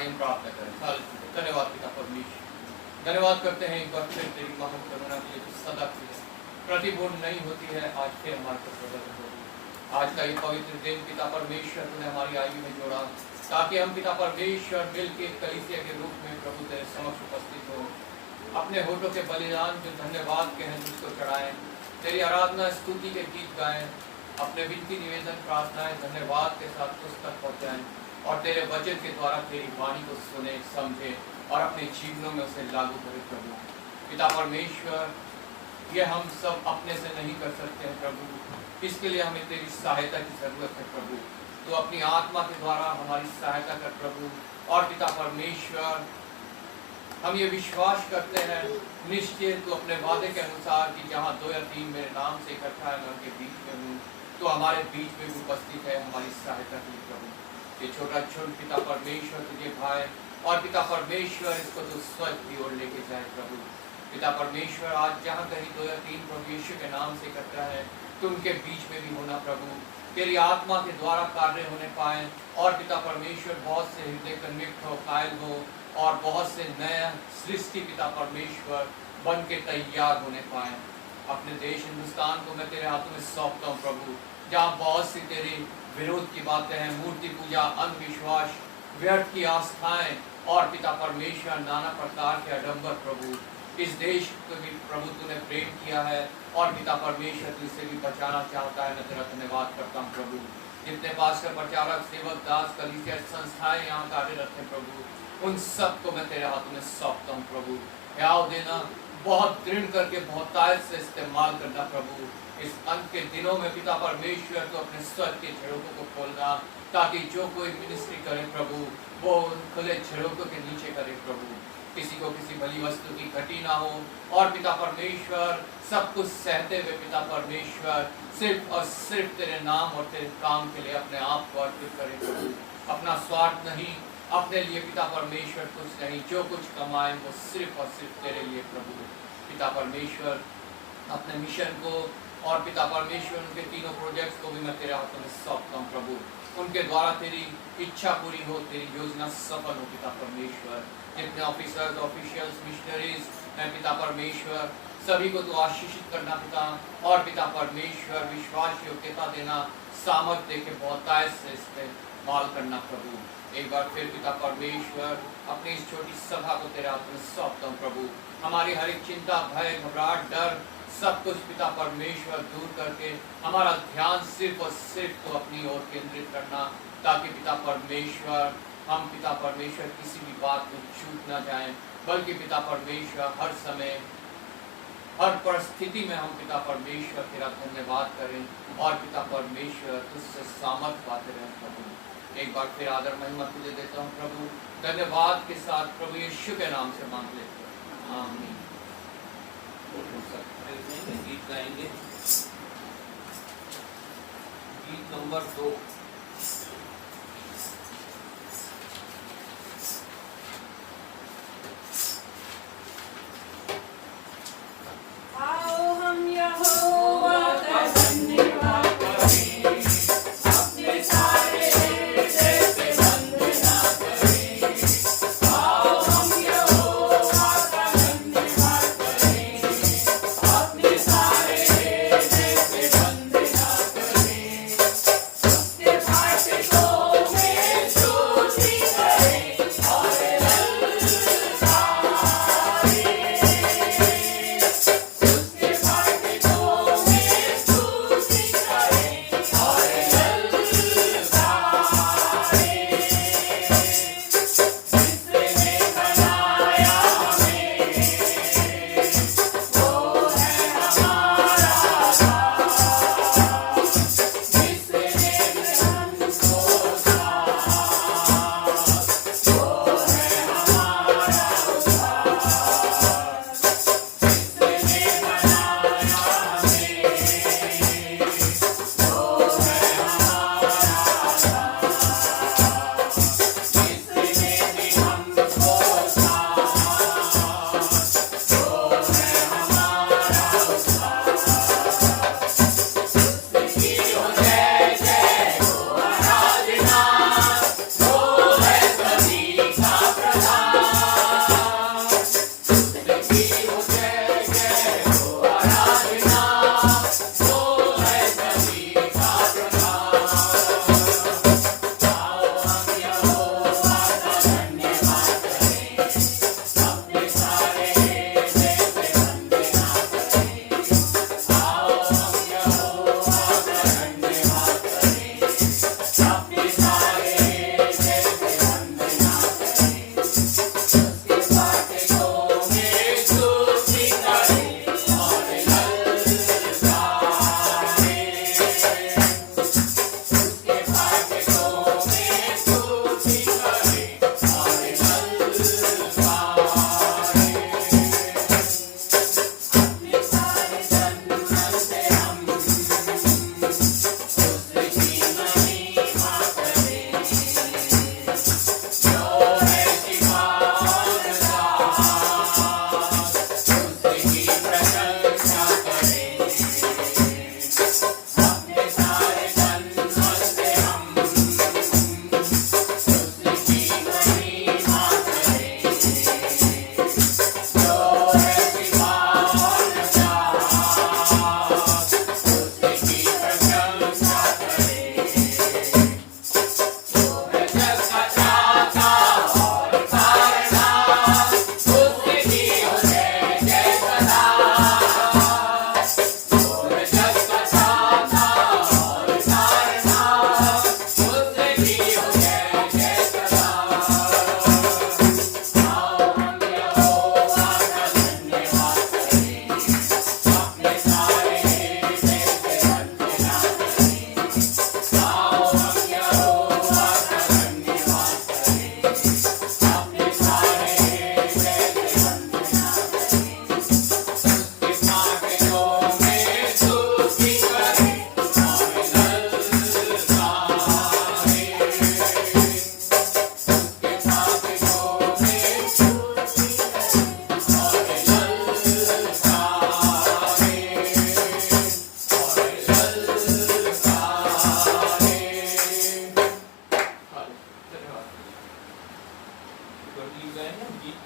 आइए प्रार्थना करें। धन्यवाद पिता परमेश्वर, धन्यवाद करते हैं एक बार फिर तेरी महान करुणा के लिए सदा के लिए प्रतिपूर्ण नहीं होती है, आज फिर हमारे पर प्रकट होगी। आज का ये पवित्र दिन पिता परमेश्वर तूने हमारी आयु में जोड़ा ताकि हम पिता परमेश्वर मिल के कलीसिया के रूप में प्रभु तेरे समक्ष उपस्थित हो, अपने होठों के बलिदान जो धन्यवाद के हैं उसको चढ़ाएं, तेरी आराधना स्तुति के गीत गाएं, अपने विनती निवेदन प्रार्थनाएं धन्यवाद के साथ पुस्तक पहुँचाएं और तेरे वचन के द्वारा तेरी वाणी को सुने समझे और अपने जीवनों में उसे लागू करें प्रभु। पिता परमेश्वर ये हम सब अपने से नहीं कर सकते हैं प्रभु, इसके लिए हमें तेरी सहायता की जरूरत है प्रभु। तो अपनी आत्मा के द्वारा हमारी सहायता कर प्रभु। और पिता परमेश्वर हम ये विश्वास करते हैं निश्चय तो अपने वादे के अनुसार कि जहाँ 2 या 3 मेरे नाम से इकट्ठा है मैं उनके बीच में हूँ, तो हमारे बीच में भी उपस्थित है हमारी सहायता के लिए प्रभु। ये छोटा छोटा पिता परमेश्वर तुझे भाई और पिता परमेश्वर इसको तो स्वर्ग की ओर लेके जाए प्रभु। पिता परमेश्वर आज जहाँ कहीं 2 या 3 प्रभु यीशु के नाम से इकट्ठा है तो उनके बीच में भी होना प्रभु, तेरी आत्मा के द्वारा कार्य होने पाए और पिता परमेश्वर बहुत से हृदय कन्विक्ट हो, कायल हो और बहुत से नया सृष्टि पिता परमेश्वर बन के तैयार होने पाए। अपने देश हिंदुस्तान को मैं तेरे हाथों में सौंपता हूँ प्रभु, जहाँ बहुत सी तेरी विरोध की बातें हैं, मूर्ति पूजा, अंधविश्वास, व्यर्थ की आस्थाएं और पिता परमेश्वर नाना प्रकार के आडंबर प्रभु। इस देश को भी प्रभु तूने प्रेम किया है और पिता परमेश्वर तू इसे भी बचाना चाहता है। मैं तेरा धन्यवाद करता हूँ प्रभु। जितने पास्टर, प्रचारक, सेवक, दास, कलीसिया संस्थाएं यहाँ कार्यरत हैं प्रभु, उन सबको मैं तेरे हाथों में सौंपता हूँ प्रभु। याव देना, बहुत दृढ़ करके बहुत तायत से इस्तेमाल करना प्रभु। इस अंत के दिनों में पिता परमेश्वर तो अपने स्वर्ग के झरोकों को खोलना ताकि जो कोई मिनिस्ट्री करे प्रभु वो खुले झरोकों के नीचे करे प्रभु, किसी को किसी भली वस्तु की घटी ना हो और पिता परमेश्वर सब कुछ सहते हुए पिता परमेश्वर सिर्फ और सिर्फ तेरे नाम और तेरे काम के लिए अपने आप को अर्पित करे प्रभु। अपना स्वार्थ नहीं, अपने लिए पिता परमेश्वर कुछ नहीं, जो कुछ कमाए वो सिर्फ और सिर्फ तेरे लिए प्रभु। पिता परमेश्वर अपने मिशन को और पिता परमेश्वर उनके तीनों प्रोजेक्ट्स को भी मैं तेरे हाथों में सौंपता हूँ प्रभु। उनके द्वारा तेरी इच्छा पूरी हो, तेरी योजना सफल हो पिता परमेश्वर। जितने ऑफिसर्स, ऑफिशियल्स, मिशनरीज मैं पिता परमेश्वर सभी को तो आशीषित करना पिता, और पिता परमेश्वर विश्वास योग्यता देना, सामर्थ देके बहुतायत से इस्तेमाल करना प्रभु। एक बार फिर पिता परमेश्वर अपनी इस छोटी सभा को तेरे हाथ में सौंपता हूँ प्रभु। हमारी हर एक चिंता, भय, घबराहट, डर सब कुछ पिता परमेश्वर दूर करके हमारा ध्यान सिर्फ और सिर्फ तो अपनी ओर केंद्रित करना, ताकि पिता परमेश्वर हम पिता परमेश्वर किसी भी बात में चूक ना जाएं, बल्कि पिता परमेश्वर हर समय हर परिस्थिति में हम पिता परमेश्वर तेरा धन्यवाद करें और पिता परमेश्वर तुझसे सामर्थ पाते रहें प्रभु। एक बार फिर आदर महिमा तुझे देता हूँ प्रभु, धन्यवाद के साथ प्रभु यीशु के नाम से मांग लेते हैं, आमीन। गीत गाएंगे, गीत नंबर 2। Yeah.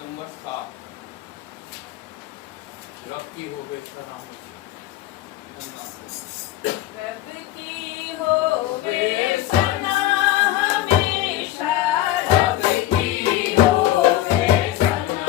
नंबर 7 रब की हो बे सलामती। रब की हो बेसना हमेशा, रब की हो बेसना,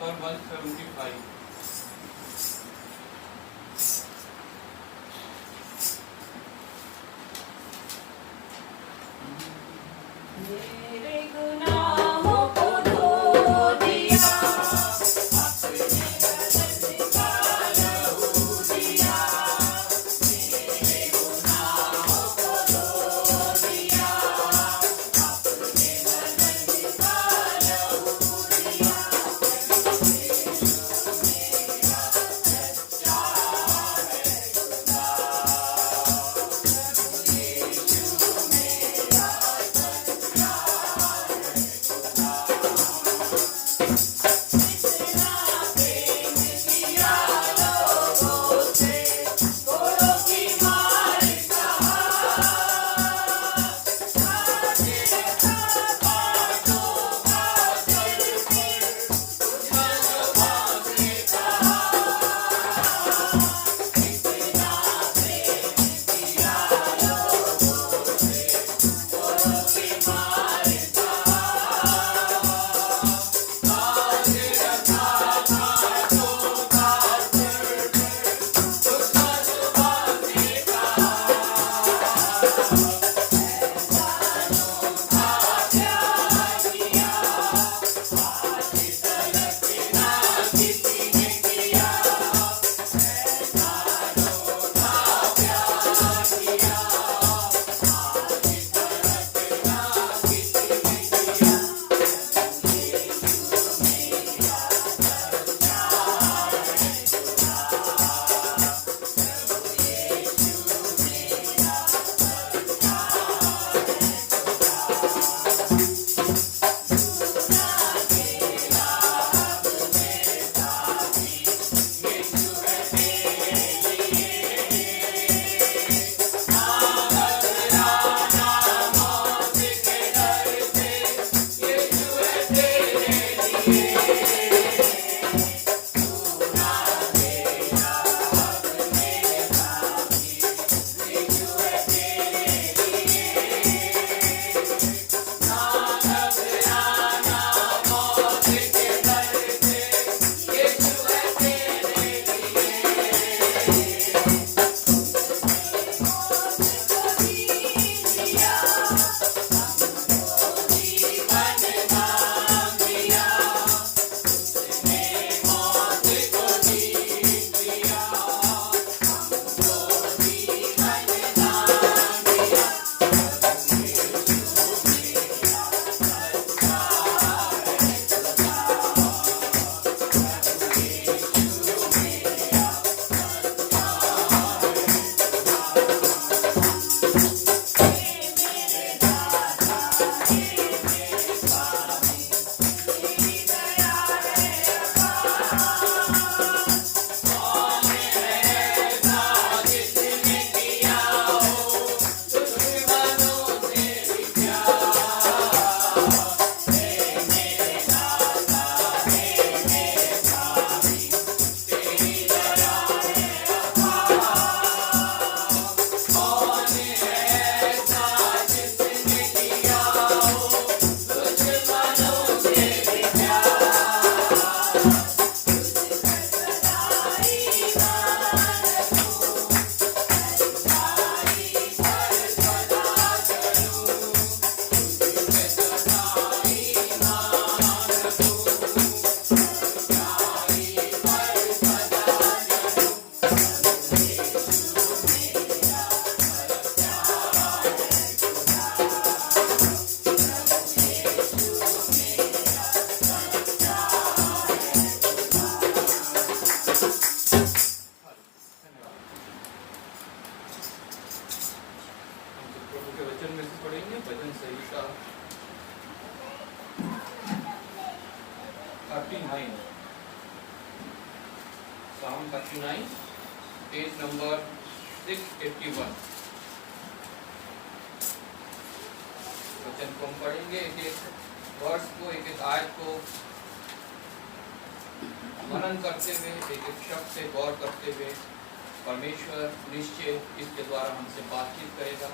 नंबर 175। मेरे गुनाहों को धो दिया, अपने बदन का लहू दिया। मेरे गुनाहों को धो दिया, अपने बदन का लहू दिया। यीशु मेरा सच्चा है खुदा, यीशु मेरा Psalm 39, page number 681। वचन को हम पढ़ेंगे, एक एक वर्ष को, एक एक आयत को मनन करते हुए, एक एक शब्द से गौर करते हुए परमेश्वर निश्चय इसके द्वारा हमसे बातचीत करेगा।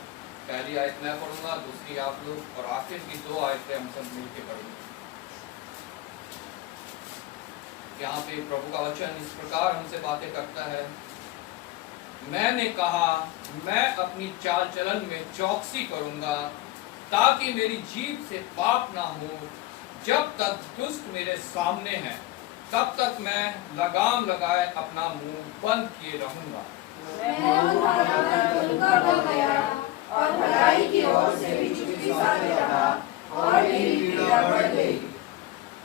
पहली आयत मैं पढ़ूंगा, दूसरी आप लोग, और आखिर की दो आयतें हम सब मिलकर पढ़ेंगे। यहाँ पे प्रभु का वचन इस प्रकार हमसे बातें करता है। मैंने कहा, मैं अपनी चाल चलन में चौकसी करूंगा ताकि मेरी जीभ से पाप ना हो। जब तक दुष्ट मेरे सामने है तब तक मैं लगाम लगाए अपना मुंह बंद किए रहूंगा। मैं तुम्हारा मन उनका हो गया और भलाई की ओर से भी चुप्पी साधे रहा और मेरी पीड़ा बढ़ गई।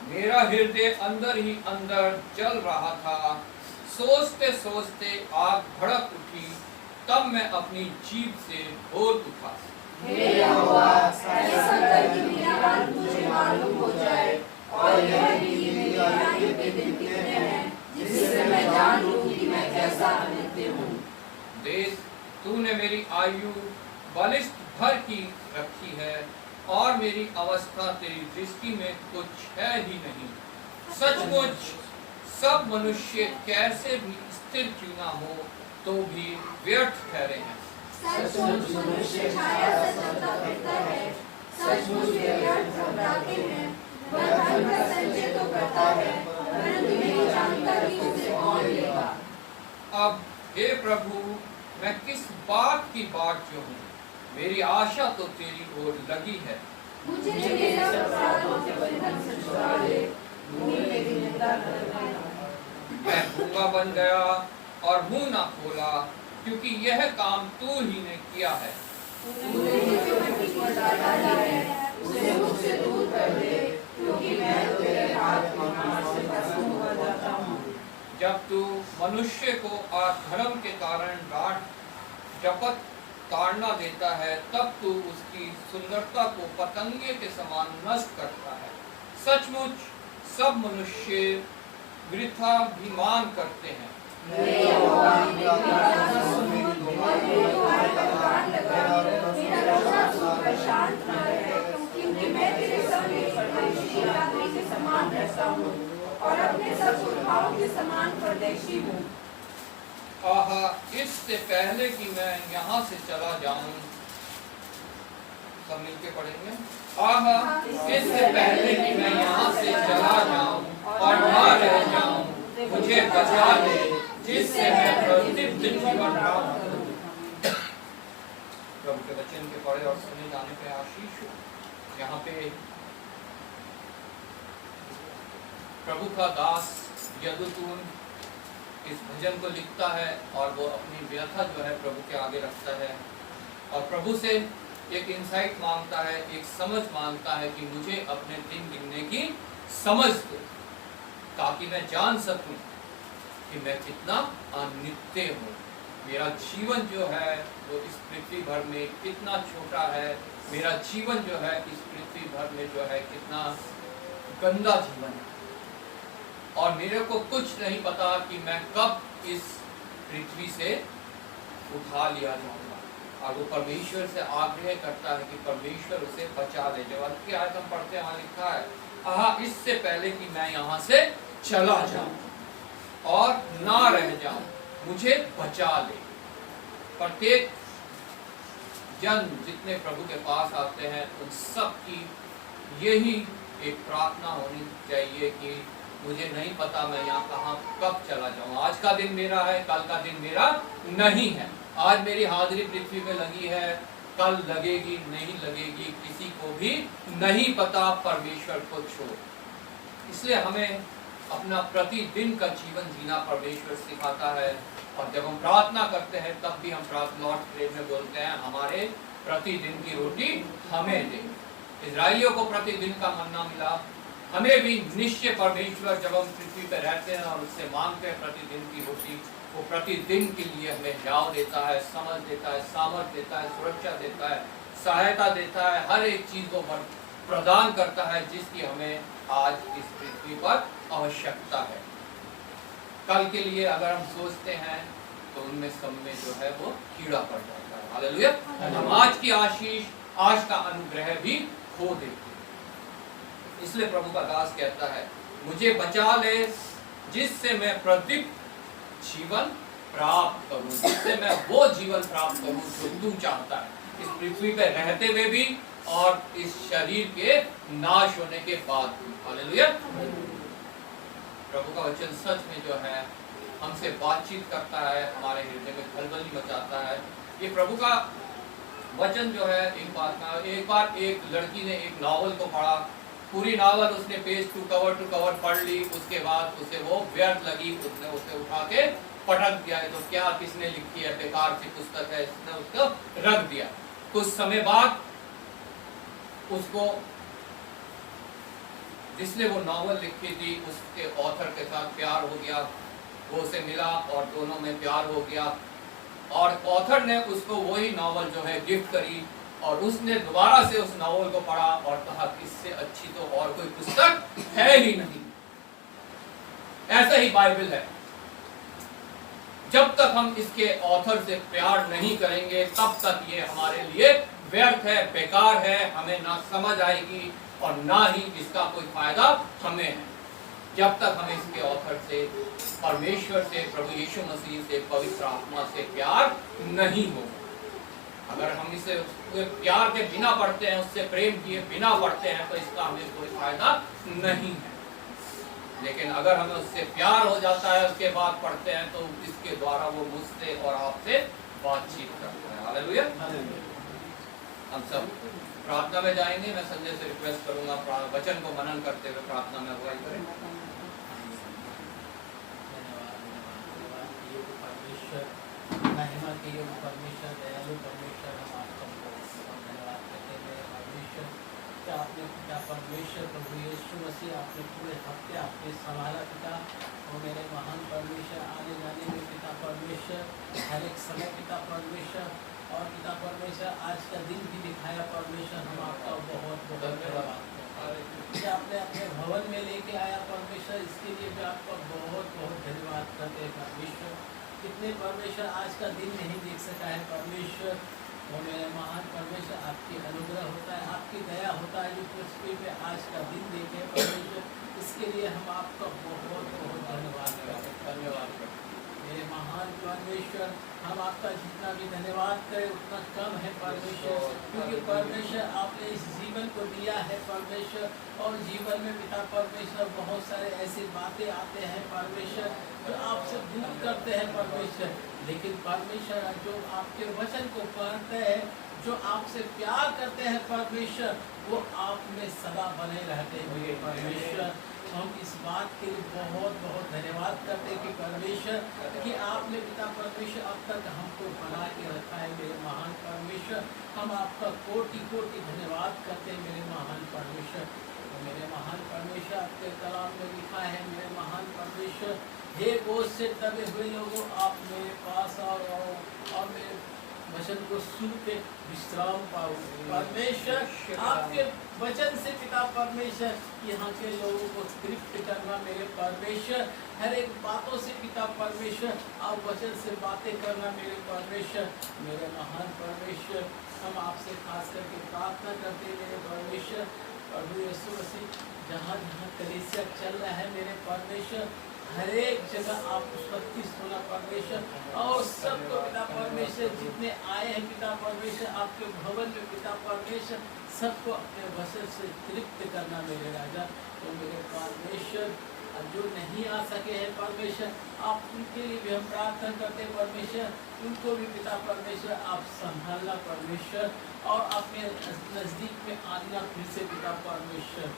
मेरा हृदय अंदर ही अंदर जल रहा था। सोचते सोचते आग भड़क उठी। तब मैं अपनी जीभ से बोल उठा, हे यहोवा, ऐसा कर कि मेरा अंत मुझे मालूम हो जाए और यह भी कि मेरी आयु के दिन कितने हैं, जिससे मैं जान लूं कि मैं कैसा अनित्य हूँ। देख, तूने मेरी आयु बलिष्ठ भर की रखी है और मेरी अवस्था तेरी दृष्टि में कुछ है ही नहीं। सचमुच सब मनुष्य कैसे भी स्थिर क्यों ना हो तो भी व्यर्थ ठहरे हैं। सचमुच मनुष्य छाया से चलता फिरता है, सचमुच वे व्यर्थ घबराते हैं। वह धन का संचय तो करता है, परंतु नहीं जानता कि उसे कौन लेगा। अब हे प्रभु, मैं किस बात की बाट जो हूँ? मेरी आशा तो तेरी ओर लगी है। मुझे मेरे अपराधों के बंधन से छुड़ा ले, भूमि मेरी निंदा कर देना। मैं गूंगा बन गया और मुंह ना खोला, क्योंकि यह काम तू ही ने किया है। तूने मुझे मिट्टी को डाला है, उसे मुझसे दूर कर दे, क्योंकि मैं तो तेरे हाथ की मार से भस्म हुआ जाता हूँ। जब तू मनुष्य को अधर्म के कारण डांट जपत ताड़ना देता है, तब तू उसकी सुंदरता को पतंगे के समान नष्ट करता है। सचमुच सब मनुष्य वृथाभिमान करते हैं। हे यहोवा, मेरी प्रार्थना सुन और मेरे तुम्हारे पर कान लगा। मेरा रोना सुन कर शांत न रहे, क्योंकि मैं तेरे सामने परदेशी यात्री के समान रहता हूँ और अपने सब सुरभाओं के समान परदेशी हूँ। आहा, इससे पहले कि मैं यहाँ से चला जाऊं, सब मिलके पढ़ेंगे। आहा, इससे पहले कि मैं यहाँ से चला जाऊं और ना रह जाऊं, मुझे बचा ले, जिससे मैं प्रतिदिन जीवन प्राप्त करूं। प्रभु के वचन के पढ़े और सुने जाने पे आशीष हो। यहाँ पे प्रभु का दास यदुतून इस भजन को लिखता है और वो अपनी व्यथा जो है प्रभु के आगे रखता है और प्रभु से एक इंसाइट मांगता है, एक समझ मांगता है कि मुझे अपने दिन गिनने की समझ दो, ताकि मैं जान सकूं कि मैं कितना अनित्य हूँ। मेरा जीवन जो है वो इस पृथ्वी भर में कितना छोटा है। मेरा जीवन जो है इस पृथ्वी भर में जो है कितना गंदा जीवन है और मेरे को कुछ नहीं पता कि मैं कब इस पृथ्वी से उठा लिया जाऊंगा। और वो परमेश्वर से आग्रह करता है कि परमेश्वर उसे बचा ले। जब की आयत हम पढ़ते हैं, वहां लिखा है, आहा, इससे पहले कि मैं यहाँ से चला जाऊं और ना रह जाऊं, मुझे बचा ले। प्रत्येक जन जितने प्रभु के पास आते हैं उन सब की यही एक प्रार्थना होनी चाहिए कि मुझे नहीं पता मैं यहाँ कहाँ कब चला जाऊँ। आज का दिन मेरा है, कल का दिन मेरा नहीं है। आज मेरी हाजिरी पृथ्वी में लगी है, कल लगेगी नहीं लगेगी किसी को भी नहीं पता, परमेश्वर को छोड़। इसलिए हमें अपना प्रतिदिन का जीवन जीना परमेश्वर सिखाता है। और जब हम प्रार्थना करते हैं तब भी हम प्रार्थना लॉर्ड प्रेयर में बोलते हैं, हमारे प्रतिदिन की रोटी हमें दे। इजराइलियों को प्रतिदिन का मन्ना मिला, हमें भी निश्चय परमेश्वर जब हम पृथ्वी पर रहते हैं और उससे मांगते हैं प्रतिदिन की रोटी, वो प्रतिदिन के लिए हमें हियाव देता है, समझ देता है, सामर्थ देता है, सुरक्षा देता है, सहायता देता है, हर एक चीज को प्रदान करता है जिसकी हमें आज इस पृथ्वी पर आवश्यकता है। कल के लिए अगर हम सोचते हैं तो उनमें सब में जो है वो कीड़ा पड़ जाता है। हालेलुया। हम आज की आशीष, आज का अनुग्रह भी खो देते हैं। इसलिए प्रभु का दास कहता है, मुझे बचा ले जिससे मैं प्रतिदिन जीवन प्राप्त करूं, जिससे मैं वो जीवन प्राप्त करूं जो तू चाहता है, इस पृथ्वी पर रहते हुए भी और इस शरीर के नाश होने के बाद भी। हालेलुया। प्रभु का वचन सच में जो है हमसे बातचीत करता है, हमारे हृदय में खलबली मचाता है। ये प्रभु का वचन जो है एक बार एक लड़की ने एक नावल को पढ़ा, पूरी नावल उसने पेज टू कवर पढ़ ली, उसके बाद उसे वो व्यर्थ लगी, उसने उसे उठा के पटक दिया। तो क्या किसने लिखी है, बेकार सी पुस्तक है, इसने उसको रख दिया। कुछ समय बाद उसको जिसने वो नावल लिखी थी उसके ऑथर के साथ प्यार हो गया, वो उसे मिला और दोनों में प्यार हो गया, और ऑथर ने उसको वही नावल जो है गिफ्ट करी, और उसने दोबारा से उस नावल को पढ़ा और कहा कि इससे अच्छी तो और कोई पुस्तक है ही नहीं। ऐसा ही बाइबल है, जब तक हम इसके ऑथर से प्यार नहीं करेंगे तब तक ये हमारे लिए व्यर्थ है, बेकार है, हमें ना समझ आएगी और ना ही इसका कोई फायदा हमें है। जब तक हमें इसके ऑथर से, परमेश्वर से, प्रभु यीशु मसीह से, पवित्र आत्मा से प्यार नहीं हो, अगर हम इसे प्यार के बिना पढ़ते हैं, उससे प्रेम किए बिना पढ़ते हैं, तो इसका हमें कोई फायदा नहीं है। लेकिन अगर हमें उससे प्यार हो जाता है, उसके बाद पढ़ते हैं, तो इसके द्वारा वो मुझसे और आपसे बातचीत करता है। हालेलुया। हम सब प्रार्थना में जाएंगे। मैं संजय से रिक्वेस्ट करूंगा वचन को मनन करते हुए प्रार्थना में अगुवाई करें। महिमा के योग्य परमेश्वर, दयालु परमेश्वर, हम आपका धन्यवाद करते हैं। मेरे परमेश्वर, क्या आपने पिता परमेश्वर प्रभु यीशु मसीह आपने पूरे हफ्ते आपने संभाला पिता, और मेरे महान परमेश्वर आने जाने में पिता परमेश्वर, हर एक समय पिता परमेश्वर, और पिता परमेश्वर आज का दिन भी दिखाया परमेश्वर, हम आपका बहुत बहुत धन्यवाद करते हैं। आपने अपने भवन में लेके आया परमेश्वर, इसके लिए भी आपका बहुत बहुत धन्यवाद करते हैं परमेश्वर। कितने परमेश्वर आज का दिन नहीं देख सका है परमेश्वर, वो मेरे महान परमेश्वर आपकी अनुग्रह होता है, आपकी दया होता है जो पृथ्वी पे आज का दिन देखे परमेश्वर, इसके लिए हम आपका बहुत बहुत धन्यवाद करते हैं। धन्यवाद मेरे महान परमेश्वर, हम आपका जितना भी धन्यवाद करें उतना कम है परमेश्वर, क्योंकि परमेश्वर आपने इस जीवन को दिया है परमेश्वर, और जीवन में पिता परमेश्वर बहुत सारे ऐसी बातें आते हैं परमेश्वर जो आपसे दूर करते हैं परमेश्वर, लेकिन परमेश्वर जो आपके वचन को पढ़ते हैं, जो आपसे प्यार करते हैं परमेश्वर, वो आप में सदा बने रहते हैं मेरे परमेश्वर। हम इस बात के लिए बहुत बहुत धन्यवाद करते हैं कि परमेश्वर कि आपने पिता परमेश्वर अब तक हमको बना के रखा है मेरे महान परमेश्वर, हम आपका कोटि कोटि धन्यवाद करते हैं मेरे महान परमेश्वर। मेरे महान परमेश्वर, आपके कलाम में लिखा है मेरे महान परमेश्वर, हे बोझ से दबे हुए लोगों आप मेरे पास आओ और मेरे वचन को सुन के विश्राम पाओ परमेश्वर। आपके वचन से पिता परमेश्वर यहाँ के लोगों को तृप्त करना मेरे परमेश्वर, हर एक बातों से पिता परमेश्वर आप वचन से बातें करना मेरे परमेश्वर। मेरे महान परमेश्वर, हम आपसे खास करके प्रार्थना करते हैं मेरे परमेश्वर, प्रभु यीशु मसीह जहाँ जहाँ कलीसिया चल रहा है मेरे परमेश्वर, हर एक जगह आप उत्पत्ति सोना परमेश्वर, और सबको पिता परमेश्वर जितने आए हैं पिता परमेश्वर आपके भवन में पिता परमेश्वर, सबको अपने वचन से तृप्त करना मेरे राजा। तो मेरे परमेश्वर जो नहीं आ सके हैं परमेश्वर, आप उनके लिए भी हम प्रार्थना करते हैं परमेश्वर, उनको भी पिता परमेश्वर आप संभालना परमेश्वर, और अपने नज़दीक में आना फिर से पिता परमेश्वर।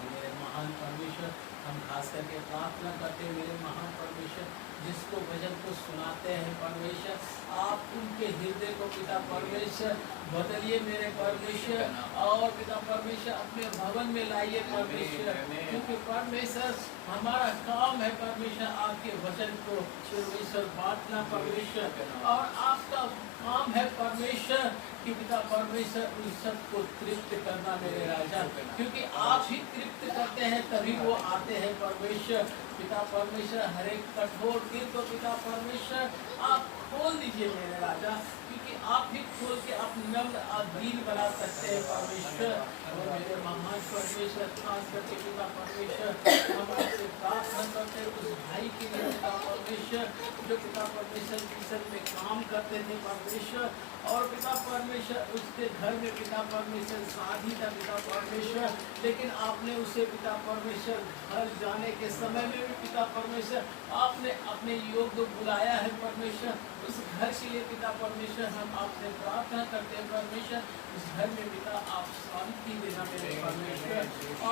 मेरे महान परमेश्वर, हम खास करके प्रार्थना करते हैं मेरे महान परमेश्वर, जिसको वचन को सुनाते हैं परमेश्वर, आप उनके हृदय को पिता परमेश्वर बदलिए मेरे परमेश्वर, और पिता परमेश्वर अपने भवन में लाइए परमेश्वर, क्योंकि परमेश्वर हमारा काम है परमेश्वर आपके वचन को परमेश्वर बांटना परमेश्वर, और आपका काम है परमेश्वर कि पिता परमेश्वर उन सबको तृप्त करना मेरे राजा, क्योंकि आप ही तृप्त करते हैं तभी वो आते हैं परमेश्वर। पिता परमेश्वर, हर एक कठोर दिल को पिता परमेश्वर आप खोल दीजिए मेरे राजा, क्योंकि आप ही खोल के आप नम्र दीन बना सकते हैं परमेश्वर। और मेरे महान परमेश्वर, खास करके पिता परमेश्वर, हम आपसे प्रार्थना करते हैं उस भाई के लिए पिता परमेश्वर जो पिता परमेश्वर मिशन में काम करते थे परमेश्वर, और पिता परमेश्वर उसके घर में पिता परमेश्वर शादी था पिता परमेश्वर, लेकिन आपने उसे पिता परमेश्वर घर जाने के समय में भी पिता परमेश्वर आपने अपने योग्य बुलाया है परमेश्वर। उस घर के लिए पिता परमेश्वर हम आपसे प्रार्थना करते हैं परमेश्वर, उस घर में पिता आप शांति देना मेरे परमेश्वर,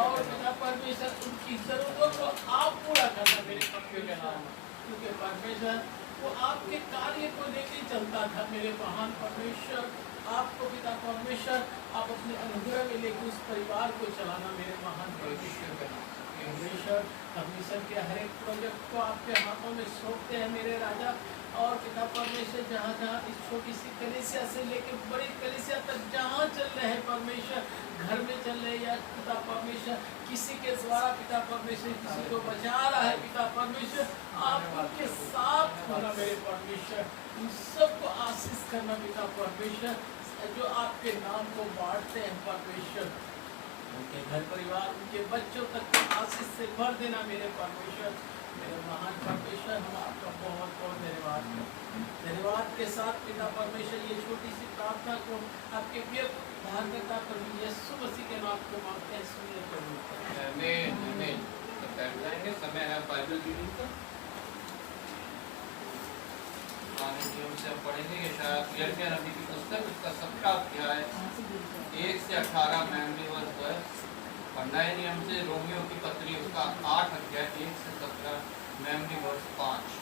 और पिता परमेश्वर उनकी जरूरतों को आप पूरा करना मेरे परमेश्वर, क्योंकि परमेश्वर वो आपके कार्य को लेके चलता था मेरे महान परमेश्वर। आपको पिता परमेश्वर आप अपने अनुग्रह में लेके उस परिवार को चलाना मेरे महान परमेश्वर। हम मिशन के हर एक प्रोजेक्ट को आपके हाथों में सौंपते हैं मेरे राजा, और पिता परमेश्वर जहाँ जहाँ इस छोटी सी कलीसिया से लेकर बड़ी कलीसिया तक जहाँ चल रहे हैं परमेश्वर, घर में चल रहे या पिता परमेश्वर किसी के द्वारा पिता परमेश्वर किसी को बचा रहा है पिता परमेश्वर, आप उनके साथ होना मेरे परमेश्वर, उन सबको आशीष करना पिता परमेश्वर, जो आपके नाम को बांटते हैं परमेश्वर, उनके घर परिवार उनके बच्चों तक को आशीष से भर देना मेरे परमेश्वर, मेरे महान परमेश्वर। हम आपका बहुत बहुत धन्यवाद करते हैं। धन्यवाद के साथ पिता परमेश्वर ये छोटी सी प्रार्थना को आपके प्रिय धारणकर्ता प्रभु यीशु मसीह के नाम को मांगते हैं, सुनिए प्रभु। आमीन आमीन। तो बैठ जाएंगे, समय है बाइबल रीडिंग का। पुराने नियम से हम पढ़ेंगे यशायाह यिर्मयाह नबी की पुस्तक, उसका 17वां अध्याय 1 से 18 मेमोरी वर्स है, और नए नियम से रोमियो की पत्री उसका 8 अध्याय 1 से 17 मेमोरी वर्स 5।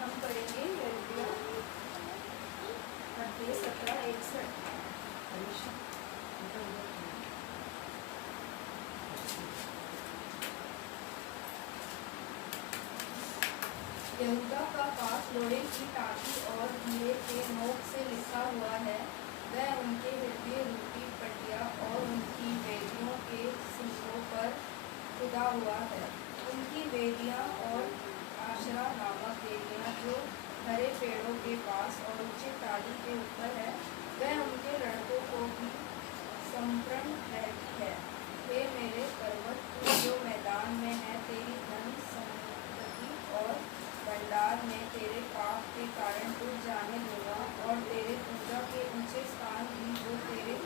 हम पढ़ेंगे यिर्मयाह अध्याय 17 1 से 18। यहूदा का पास लोहे की टाटी और हीरे के नोक से लिखा हुआ है, वह उनके हृदय रूपी पटिया और उनकी वेदियों के सिंगों पर खुदा हुआ है। उनकी वेदियाँ और आशरा नामक वेदियाँ जो हरे पेड़ों के पास और ऊंचे टाली के ऊपर है, वह उनके लड़कों को भी संप्रण रहती है। हे मेरे पर्वत, तू जो मैदान में है, तेरी धन संपत्ति और भंडार में तेरे पाप के कारण तू जाने दूंगा, और तेरे पूजा के ऊंचे स्थान भी जो तेरे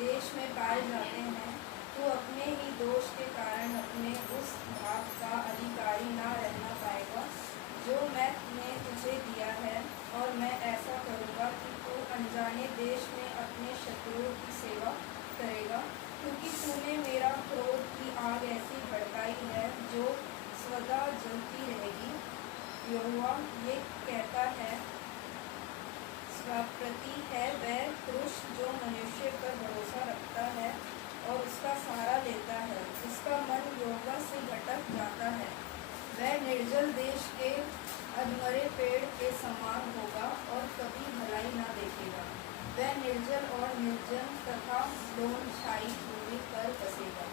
देश में पाए जाते हैं, तू अपने ही दोष के कारण अपने उस भाग का अधिकारी ना रहना पाएगा जो मैंने तुझे दिया है। और मैं ऐसा करूँगा कि तू अनजाने देश में अपने शत्रुओं की सेवा करेगा, क्योंकि तूने मेरा क्रोध की आग ऐसी भड़काई है जो सदा जलती रहेगी। यहोवा ये कहता है, स्वाप्रति है वह पुरुष जो मनुष्य पर भरोसा रखता है और उसका सहारा लेता है, जिसका मन यहोवा से भटक जाता है। वह निर्जल देश के अधमरे पेड़ के समान होगा और कभी भलाई न देखेगा। वह निर्जल और निर्जन तथा लोन छाई भूमि पर बसेगा।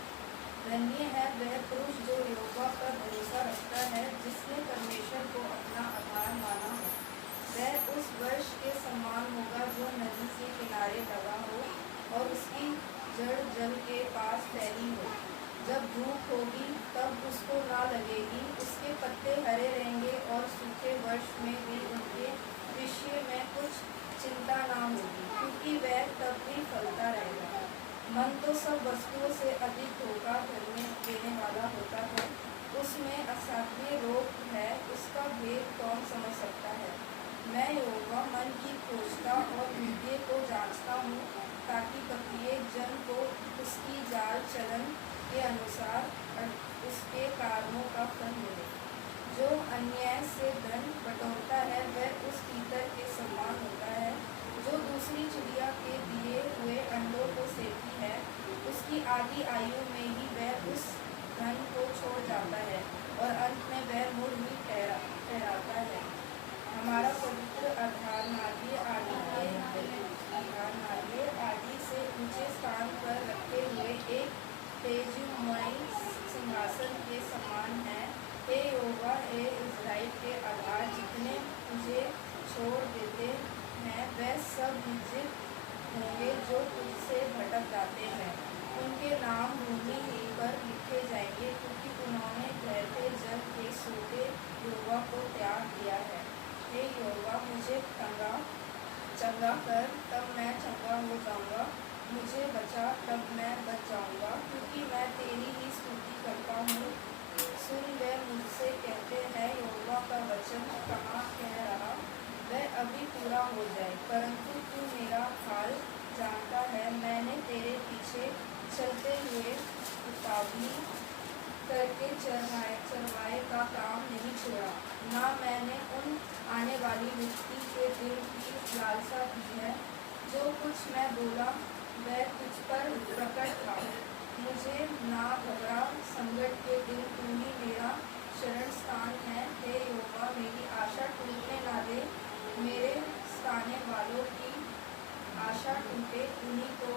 धन्य है वह पुरुष जो यहोवा पर भरोसा रखता है, जिसने परमेश्वर को अपना आधार माना हो। वह उस वर्ष के समान होगा जो नदी के किनारे लगा हो और उसकी जड़ जल के पास फैली हो। जब धूप होगी तब उसको ना लगेगी, उसके पत्ते हरे रहेंगे और सूखे वर्ष में भी उनके विषय में कुछ चिंता ना होगी, क्योंकि वह तब भी फलता रहेगा। मन तो सब वस्तुओं से अधिक धोखा देने वाला होता है, उसमें असाध्य रोग है, उसका भेद कौन समझ सकता है। मैं यहोवा मन की खोजता और हृदय को जांचता हूँ, ताकि प्रत्येक जन को उसकी जाल चलन के अनुसार उसके कारणों का फल मिले। जो अन्याय से धन बटोरता है वह उस तीतर के समान होता है, जो दूसरी चिड़िया के दिए हुए अंडों को सेती है। उसकी आधी आयु में ही वह उस धन को छोड़ जाता है और अंत में वह मुड़ भी ठहराता है। हमारा पवित्र आधार नारियल आदि से ऊंचे स्थान पर रखे हुए एक तेजोमय सिंहासन के समान है। हे यहोवा, हे इस्राएल के आधार, जितने तुझे छोड़ देते हैं वह सब विजित होंगे जो तुझसे भटक जाते हैं। उनके नाम भूमि पर लिखे जाएंगे, क्योंकि उन्होंने बहते जल के सोते यहोवा को त्याग दिया है। हे यहोवा, मुझे चंगा कर, तब मैं चंगा हो जाऊंगा। मुझे बचा, तब मैं बच जाऊंगा, क्योंकि मैं तेरी ही स्तुति करता हूँ। सुन, वे मुझसे कहते हैं, यहोवा का वचन कहाँ कह रहा, वह अभी पूरा हो जाए। परंतु तू मेरा हाल जानता है, मैंने तेरे पीछे चलते हुए उतावली करके चरवाए का काम नहीं छोड़ा, ना मैंने उन आने वाली मुक्ति के दिल की लालसा की है। जो कुछ मैं बोला वह तुझ पर प्रकट था। मुझे ना घबरा, संकट के दिन तू ही मेरा शरण स्थान है। हे यहोवा, मेरी आशा टूटने ना दे, मेरे स्थाने वालों की आशा टूटे, उन्हीं को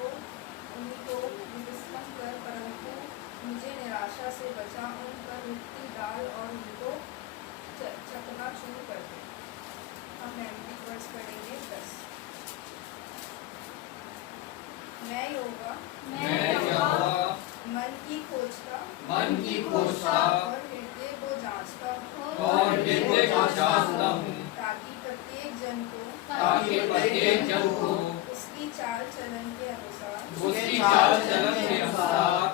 विस्मृत कर, परंतु मुझे निराशा से बचा। उन पर रुपटी डाल और उनको चकनाचूर कर दे। हम नेगेटिव वर्ड्स पढ़ेंगे 10। मैं यहोवा मन की खोजता और हृदय को जांचता हूँ, ताकि प्रत्येक जन को उसकी चाल चलन के अनुसार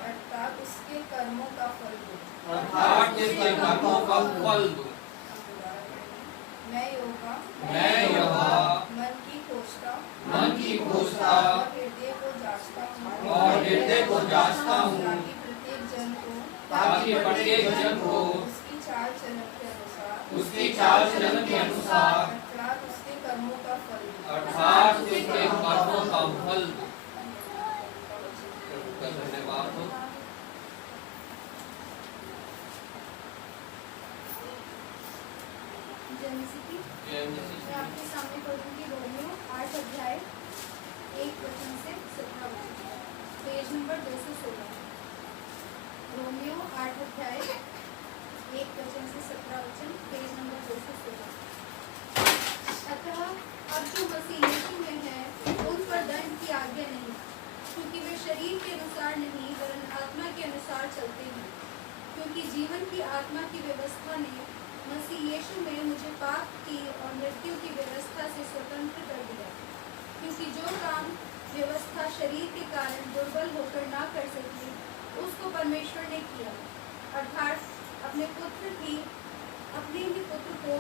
अर्थात उसके कर्मों का फल दूं। मैं यहोवा मन की खोजता और हृदय को जांचता हूँ, ताकि प्रत्येक जन को उसकी चाल चलन के अनुसार अर्थात उसके कर्मों का फल दूं। धन्यवाद हो। मैं आपके सामने पढ़ूंगी रोमियो 8 अध्याय 1 वचन से 17 वचन, पेज नंबर 216। रोमियो 8 अध्याय 1 वचन से 17 वचन, पेज नंबर 216। अतः अब जो मसीह यीशु में है, उन पर दंड की आज्ञा नहीं, क्योंकि वे शरीर के अनुसार नहीं वरन आत्मा के अनुसार चलते हैं। क्योंकि जीवन की आत्मा की व्यवस्था ने मसीह यीशु में मुझे पाप की और मृत्यु की व्यवस्था से स्वतंत्र कर दिया। क्योंकि जो काम व्यवस्था शरीर के कारण दुर्बल होकर ना कर सकी, उसको परमेश्वर ने किया, अर्थात अपने ही पुत्र को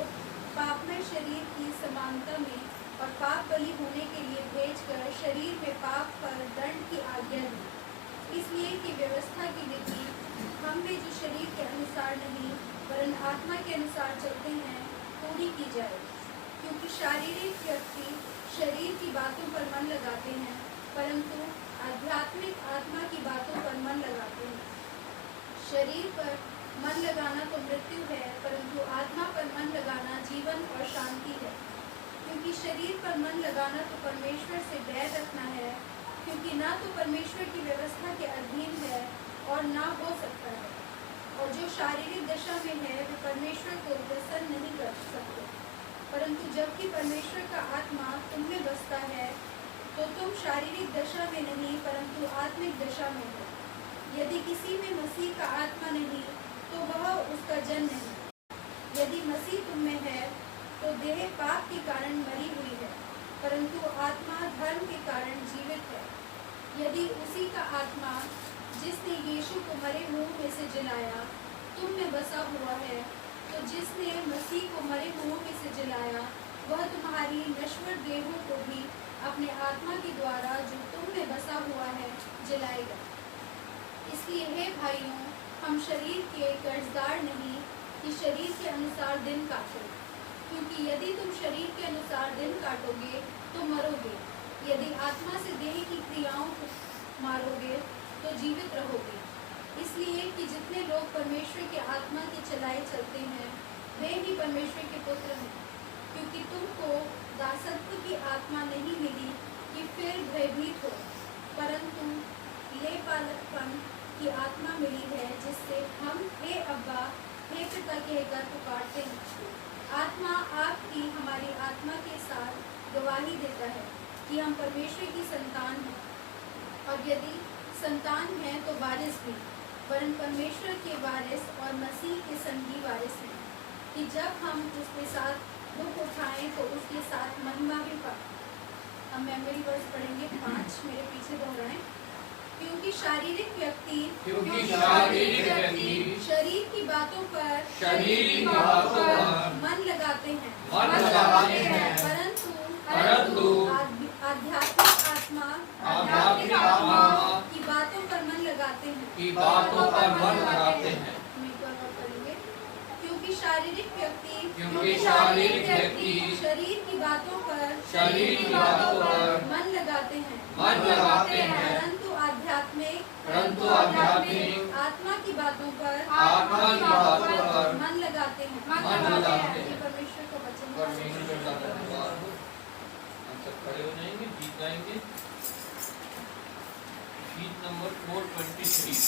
पापमय शरीर की समानता में और पाप बलि होने के लिए भेजकर शरीर में पाप पर दंड की आज्ञा दी। इसलिए कि व्यवस्था की विधि हम में जो शरीर के अनुसार नहीं वरन आत्मा के अनुसार चलते हैं पूरी की जाए। क्योंकि शारीरिक व्यक्ति शरीर की बातों पर मन लगाते हैं, परंतु आध्यात्मिक आत्मा की बातों पर मन लगाते हैं। शरीर पर मन लगाना तो मृत्यु है, परंतु आत्मा पर मन लगाना जीवन और शांति है। क्योंकि शरीर पर मन लगाना तो परमेश्वर से बैर रखना है, क्योंकि ना तो परमेश्वर की व्यवस्था के अधीन है और ना हो सकता है। और जो शारीरिक दशा में है वे परमेश्वर को प्रसन्न नहीं कर सकते। परंतु जबकि परमेश्वर का आत्मा तुम में बसता है, तो तुम शारीरिक दशा में नहीं परंतु आत्मिक दशा में हो। यदि किसी में मसीह का आत्मा नहीं, तो वह उसका जन नहीं। यदि मसीह तुम में है, तो देह पाप के कारण मरी हुई है, परंतु आत्मा धर्म के कारण जीवित है। यदि उसी का आत्मा जिसने यीशु को मरे हुओं में से जिलाया तुम में बसा हुआ है, तो जिसने मसीह को मरे हुओं में से जिलाया, वह तुम्हारी नश्वर देहों को भी अपने आत्मा के द्वारा जो तुम में बसा हुआ है जिलाएगा। इसलिए हे भाइयों, हम शरीर के कर्जदार नहीं कि शरीर के अनुसार दिन काटो, क्योंकि यदि तुम शरीर के अनुसार दिन काटोगे तो मरोगे। यदि आत्मा से देह की क्रियाओं को मारोगे तो जीवित रहोगे। इसलिए कि जितने लोग परमेश्वर के आत्मा के चलाए चलते हैं, वे ही परमेश्वर के पुत्र हैं। क्योंकि तुमको दासत्व की आत्मा नहीं मिली कि फिर भयभीत हो, परंतु लेपालकपन की आत्मा मिली है, जिससे हम हे अब्बा हे पिता कहकर पुकारते हैं। आत्मा आपकी हमारी आत्मा के साथ गवाही देता है कि हम परमेश्वर की संतान हैं। और यदि संतान हैं तो वारिस भी, वरन परमेश्वर के वारिस और मसीह के संगी वारिस हैं, कि जब हम उसके साथ दुख उठाएं तो उसके साथ महिमा भी पाएं। हम मेमोरी वर्स पढ़ेंगे 5, मेरे पीछे दोहराएं। क्योंकि शारीरिक व्यक्ति शरीर की बातों पर मन लगाते हैं, परंतु आध्यात्मिक आत्मा की बातों पर मन लगाते हैं। क्योंकि शारीरिक व्यक्ति शरीर की बातों पर मन लगाते हैं, परंतु आध्यात्मिक आत्मा की बातों पर मन लगाते हैं। ये परमेश्वर का वचन है। हम सब खड़े हो जाएंगे, गीत गाएंगे। गीत नंबर 423।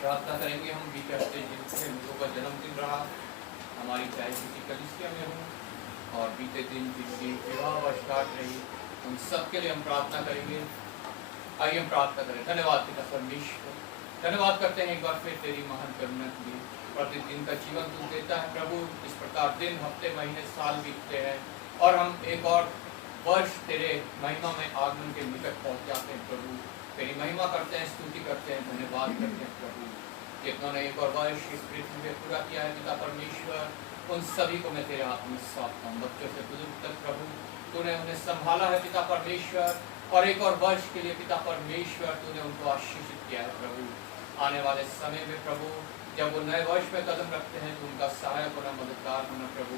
प्रार्थना करेंगे हम बीते हफ्ते जिन लोगों का जन्मदिन रहा, हमारी चाहे किसी कलीसिया में हो और बीते दिन जिनकी विवाह वर्षगांठ रही उन सब के लिए हम प्रार्थना करेंगे। आइए हम प्रार्थना करें। धन्यवाद पिता परमेश्वर, धन्यवाद करते हैं एक बार फिर तेरी महान करुणा के लिए। प्रतिदिन का जीवन तू देता है प्रभु। इस प्रकार दिन, हफ्ते, महीने, साल बीतते हैं और हम एक और वर्ष तेरे महिमा में आगमन के निकट पहुंच जाते हैं प्रभु। तेरी महिमा करते हैं, स्तुति करते हैं, धन्यवाद करते हैं प्रभु। जितनों ने एक और वर्ष इस पृथ्वी में पूरा किया है पिता परमेश्वर, उन सभी को मैं तेरे हाथ में सौंपता हूँ। बच्चों से बुजुर्ग तक प्रभु तूने उन्हें संभाला है पिता परमेश्वर, और एक और वर्ष के लिए पिता परमेश्वर तूने उनको आशीषित किया है प्रभु। आने वाले समय में प्रभु जब वो नए वर्ष में कदम रखते हैं तो उनका सहायक होना, मददगार होना प्रभु।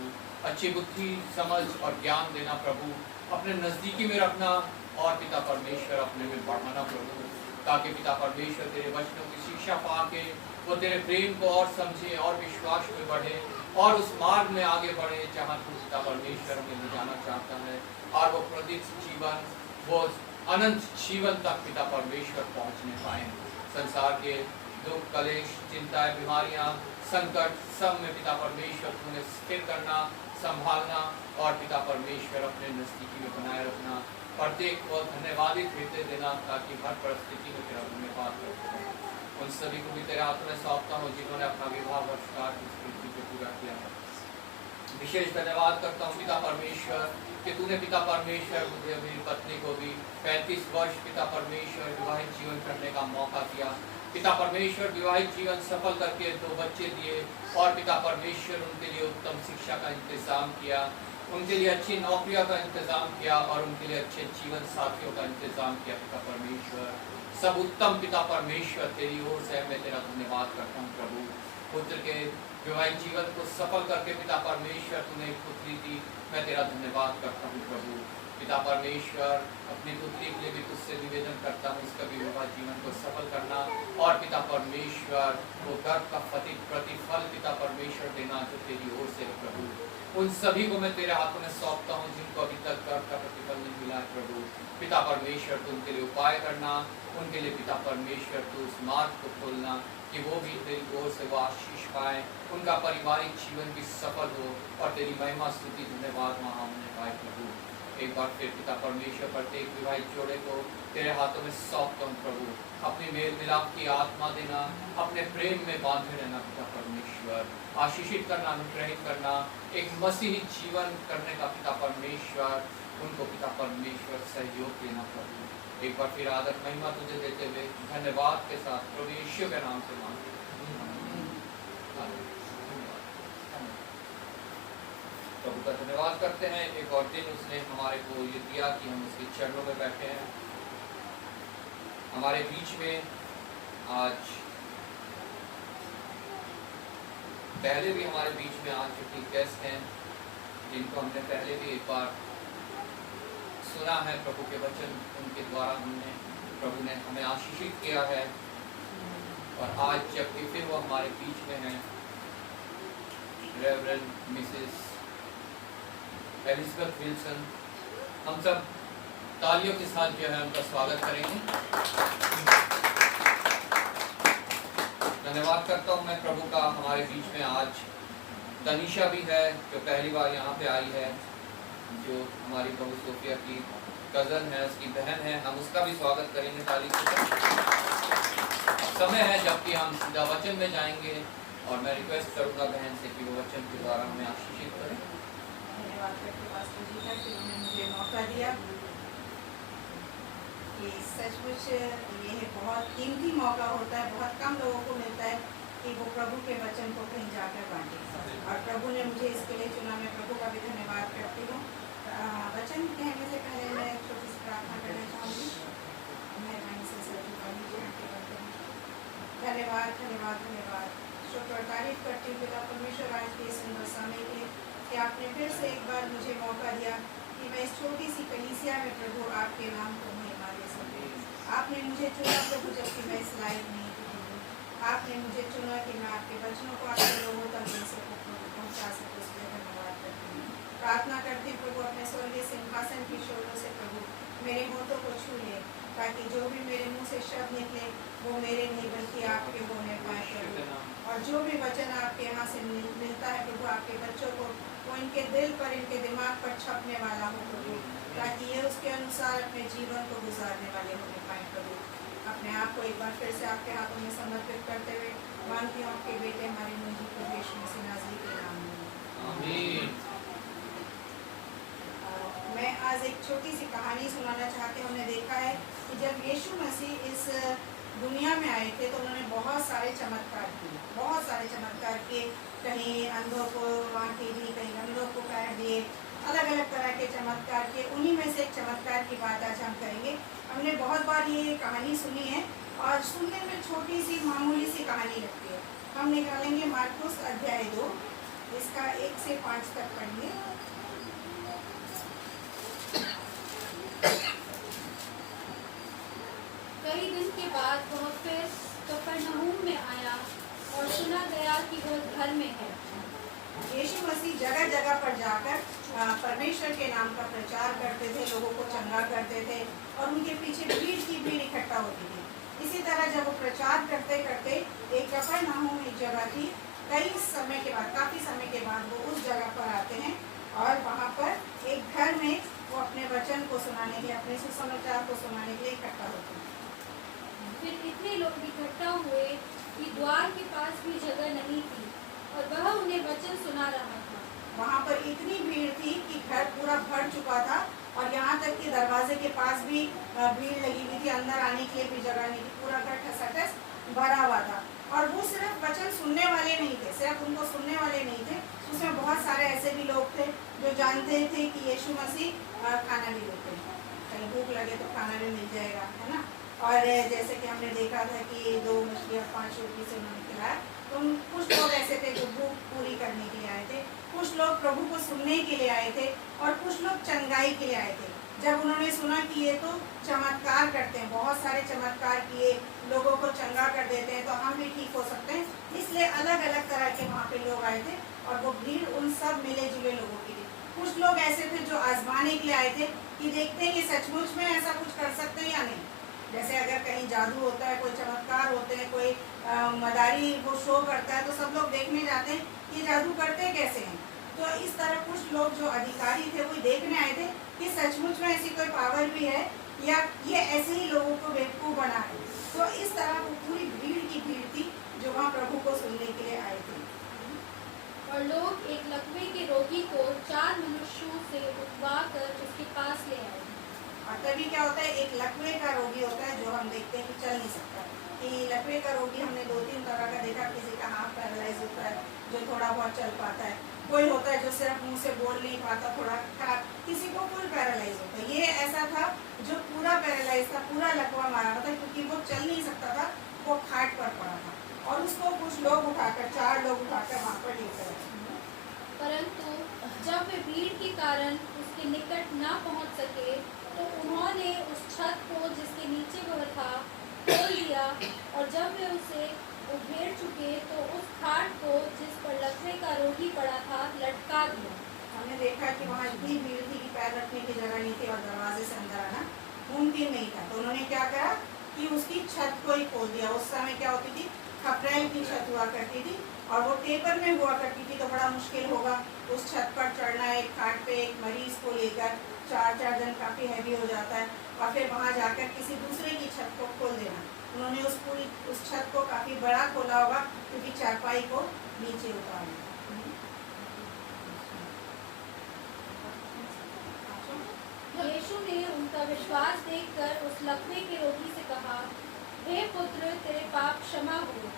अच्छी बुद्धि, समझ और ज्ञान देना प्रभु। अपने नज़दीकी में रखना और पिता परमेश्वर अपने में बढ़ाना प्रभु, ताकि पिता परमेश्वर तेरे वचनों की शिक्षा पाके वो तेरे प्रेम को और समझे और विश्वास में बढ़े और उस मार्ग में आगे बढ़े जहाँ तू पिता परमेश्वर हमें ले जाना चाहता है, और वो प्रदीप जीवन, वो अनंत जीवन तक पिता परमेश्वर पहुँचने पाए। संसार के दुख, कलेश, चिंताएं, बीमारियां, संकट सब में पिता परमेश्वर तुम्हें स्थिर करना, संभालना और पिता परमेश्वर अपने नज़दीकी में बनाए रखना। प्रत्येक को धन्यवादित हृदय देना ताकि हर परिस्थिति में तेरा धन्यवाद करते हैं। उन सभी को भी तेरे हाथ में सौंपता हूँ जिन्होंने अपना विवाह वर्षगांठ इस पृथ्वी पे पूरा किया है। विशेष धन्यवाद करता हूँ पिता परमेश्वर कि तूने पिता परमेश्वर मुझे, मेरी पत्नी को भी 35 वर्ष पिता परमेश्वर विवाहित जीवन करने का मौका दिया। पिता परमेश्वर विवाहित जीवन सफल करके 2 बच्चे दिए और पिता परमेश्वर उनके लिए उत्तम शिक्षा का इंतजाम किया, उनके लिए अच्छी नौकरियों का इंतजाम किया और उनके लिए अच्छे जीवन साथियों का इंतजाम किया। पिता परमेश्वर सब उत्तम पिता परमेश्वर तेरी ओर से मैं तेरा धन्यवाद करता हूँ प्रभु। पुत्र के विवाहित जीवन को सफल करके पिता परमेश्वर तूने एक पुत्री दी, मैं तेरा धन्यवाद करता हूँ प्रभु। पिता परमेश्वर अपनी पुत्री के लिए भी तुझसे निवेदन करता हूँ इसका भी विवाह जीवन को सफल करना और पिता परमेश्वर वो गर्भ का प्रतिफल पिता परमेश्वर देना जो तेरी ओर से है प्रभु। उन सभी को मैं तेरे हाथों में सौंपता हूँ जिनको अभी तक गर्भ का प्रतिफल नहीं मिला है प्रभु। पिता परमेश्वर तू उनके लिए उपाय करना, उनके लिए पिता परमेश्वर तू उस मार्ग को खोलना कि वो भी तेरी ओर से वो आशीष पाए, उनका पारिवारिक जीवन भी सफल हो और तेरी महिमा स्तुति धन्यवाद वहाँ उन्हें पाए प्रभु। एक बार फिर पिता परमेश्वर प्रत्येक विवाहित जोड़े को तेरे हाथों में सौंपता हूँ प्रभु। अपने मेल मिलाप की आत्मा देना, अपने प्रेम में बांधे रहना पिता परमेश्वर, आशीषित करना, अनुग्रहित करना, एक मसीही जीवन करने का पिता परमेश्वर उनको पिता परमेश्वर सहयोग देना प्रभु। एक बार फिर आदर महिमा तुझे देते हुए धन्यवाद के साथ प्रभु यीशु के नाम से मांगते प्रभु का धन्यवाद करते हैं। एक और दिन उसने हमारे को ये दिया कि हम उसके चरणों में बैठे हैं। हमारे बीच में आज पहले भी हमारे बीच में आ चुकी गेस्ट हैं जिनको हमने पहले भी एक बार सुना है प्रभु के वचन, उनके द्वारा हमने प्रभु ने हमें आशीषित किया है और आज जबकि फिर वो हमारे बीच में हैं, रेवरेंड मिसेस एलिजाबेथ विल्सन, हम सब तालियों के साथ जो है उनका स्वागत करेंगे। धन्यवाद करता हूँ मैं प्रभु का। हमारे बीच में आज तनीषा भी है जो पहली बार यहाँ पे आई है, जो हमारी बहू सोफिया की कज़न है, उसकी बहन है, हम उसका भी स्वागत करेंगे ताली से। समय है जबकि हम सीधा वचन में जाएंगे और मैं रिक्वेस्ट करूँगा बहन से कि वो वचन के द्वारा हमें आशीषित करें। धन्यवाद करके पास्टर जी का कि उन्होंने मुझे मौका दिया कि सचमुच ये बहुत कीमती मौका होता है, बहुत कम लोगों को मिलता है कि वो प्रभु के वचन को कहीं जाकर बांटे और प्रभु ने मुझे इसके लिए चुना। मैं प्रभु का भी धन्यवाद करती हूँ। वचन कहने से पहले मैं एक छोटी सी प्रार्थना करना चाहूँगी। मेहरबानी से सभी का धन्यवाद धन्यवाद धन्यवाद शुक्र और तारीफ करती हूँ पिता परमेश्वर आज के सुंदर समय के कि आपने फिर से एक बार मुझे मौका दिया कि मैं इस छोटी सी कलीसिया में प्रभु आपके नाम को महिमा दे सकूँ। आपने मुझे चुना प्रभु जबकि मैं इस लायक नहीं थी प्रभु। आपने मुझे चुना कि मैं आपके वचनों को आपके लोगों तक दे सकूँ, पहुँचा सकूँ। इसलिए धन्यवाद करती हूँ। प्रार्थना करती प्रभु अपने स्वर्गीय सिंहासन की शोरों से प्रभु मेरे होठों को छू ले, ताकि जो भी मेरे मुँह से शब्द निकले वो मेरे नहीं बल्कि आपके होने पाए प्रभु। और जो भी वचन आपके यहाँ से मिलता है प्रभु, आपके बच्चों को कोई इनके दिल पर, इनके दिमाग पर छपने वाला हो प्रभु, ताकि ये उसके अनुसार अपने जीवन को गुजारने वाले होने पाए प्रभु। अपने आप को एक बार फिर से आपके हाथों में समर्पित करते हुए मांगती हूँ आपके बेटे हमारे मुझे प्रभु यीशु मसीह नाज़री के नाम में। आमीन। मैं आज एक छोटी सी कहानी सुनाना चाहती हूँ। हमने देखा है कि जब यीशु मसीह इस दुनिया में आए थे तो उन्होंने बहुत सारे चमत्कार किए, बहुत सारे चमत्कार किए। कहीं अंधों को आंखें दी, कहीं अंधों को पैर दिए, अलग अलग तरह के चमत्कार किए। उन्हीं में से एक चमत्कार की बात आज हम करेंगे। हमने बहुत बार ये कहानी सुनी है और सुनने में छोटी सी मामूली सी कहानी लगती है। हम निकालेंगे मार्कुस अध्याय 2, इसका 1 से 5 तक पढ़ेंगे। कई दिन के बाद वह फिर कफरनहूम में आया और सुना गया कि वह घर में है। यीशु मसीह जगह जगह पर जाकर परमेश्वर के नाम का प्रचार करते थे, लोगों को चंगा करते थे और उनके पीछे भीड़ की भीड़ इकट्ठा होती थी। इसी तरह जब वो प्रचार करते करते एक कफरनहूम एक जगह थी, कई समय के बाद, काफ़ी समय के बाद वो उस जगह पर आते हैं और वहाँ पर एक घर में वो अपने वचन को सुनाने के लिए, अपने सुसमाचार को सुनाने के लिए इकट्ठा होते हैं। फिर इतने लोग इकट्ठा हुए कि द्वार के पास भी जगह नहीं थी और वह उन्हें वचन सुना रहा था। वहाँ पर इतनी भीड़ थी कि घर पूरा भर चुका था और यहाँ तक कि दरवाजे के पास भी भीड़ लगी हुई थी, अंदर आने के लिए भी जगह नहीं थी। पूरा घर ठसाठस भरा हुआ था और वो सिर्फ वचन सुनने वाले नहीं थे, सिर्फ उनको सुनने वाले नहीं थे, उसमें बहुत सारे ऐसे भी लोग थे जो जानते थे कि यीशु मसीह खाना भी देते हैं, कहीं भूख लगे तो खाना भी मिल जाएगा, है ना। और जैसे कि हमने देखा था कि 2 मछली और 5 रोटी से उन्होंने खिलाया, तो कुछ लोग ऐसे थे जो भूख पूरी करने के लिए आए थे, कुछ लोग प्रभु को सुनने के लिए आए थे और कुछ लोग चंगाई के लिए आए थे। जब उन्होंने सुना कि ये तो चमत्कार करते हैं, बहुत सारे चमत्कार किए, लोगों को चंगा कर देते हैं, तो हम भी ठीक हो सकते हैं, इसलिए अलग अलग तरह के वहाँ पे लोग आए थे और वो भीड़ उन सब मिले जुले लोगों की थी। कुछ लोग ऐसे थे जो आजमाने के लिए आए थे कि देखते हैं कि सचमुच में ऐसा कुछ कर सकते हैं या नहीं। जैसे अगर कहीं जादू होता है, कोई चमत्कार होते हैं, कोई मदारी वो शो करता है, तो सब लोग देखने जाते हैं कि जादू करते कैसे हैं। तो इस तरह कुछ लोग जो अधिकारी थे वो देखने आए थे कि सचमुच में ऐसी कोई पावर भी है या ये ऐसे ही लोगों को बेवकूफ़ बना है। तो इस तरह वो पूरी भीड़ की भीड़ थी जो वहाँ प्रभु को सुनने के लिए आए थे। और लोग एक लकवे के रोगी को 4 मनुष्यों से उठवा कर उसके पास ले आए। और तभी क्या होता है, एक लकवे का रोगी होता है जो हम देखते हैं कि चल नहीं सकता। कि लकवे का रोगी हमने 2-3 तरह का देखा, किसी का हाथ पैरालाइज होता है जो थोड़ा बहुत चल पाता है, कोई होता है जो सिर्फ मुंह से बोल नहीं पाता, थोड़ा खराब, किसी को फुल पैरालाइज होता है। ये ऐसा था जो पूरा पैरालाइज था, पूरा लकवा मारा था, क्योंकि वो चल नहीं सकता था, वो खाट पर पड़ा था और उसको कुछ लोग उठाकर, 4 लोग उठाकर वहाँ पर लेकर आए। परंतु जब वे भीड़ के कारण उसके निकट ना पहुंच सके तो उन्होंने उस छत को जिसके नीचे वह था खोल दिया और जब वे उसे उघेड़ चुके तो उस खाट को जिस पर लकवे का रोगी पड़ा था लटका दिया। हमने देखा कि वहाँ इतनी भीड़ थी कि पैर रखने की जगह नहीं थी और दरवाजे से अंदर आना मुमकिन नहीं था। तो उन्होंने क्या करा कि उसकी छत को ही खोल दिया। उस समय क्या होती थी, खपरेल की छत हुआ करती थी और वो टेपर में हुआ करती थी, तो बड़ा मुश्किल होगा उस छत पर चढ़ना। एक खाट पे एक मरीज को लेकर 4-4 दिन काफ़ी हैवी हो जाता है और फिर वहाँ जाकर किसी दूसरे की छत को खोल देना। उन्होंने उस छत को काफ़ी बड़ा खोला होगा क्योंकि चारपाई को नीचे उतारना। यीशु ने उनका विश्वास देखकर उस लकवे के रोगी से कहा, हे पुत्र, तेरे पाप क्षमा हुए।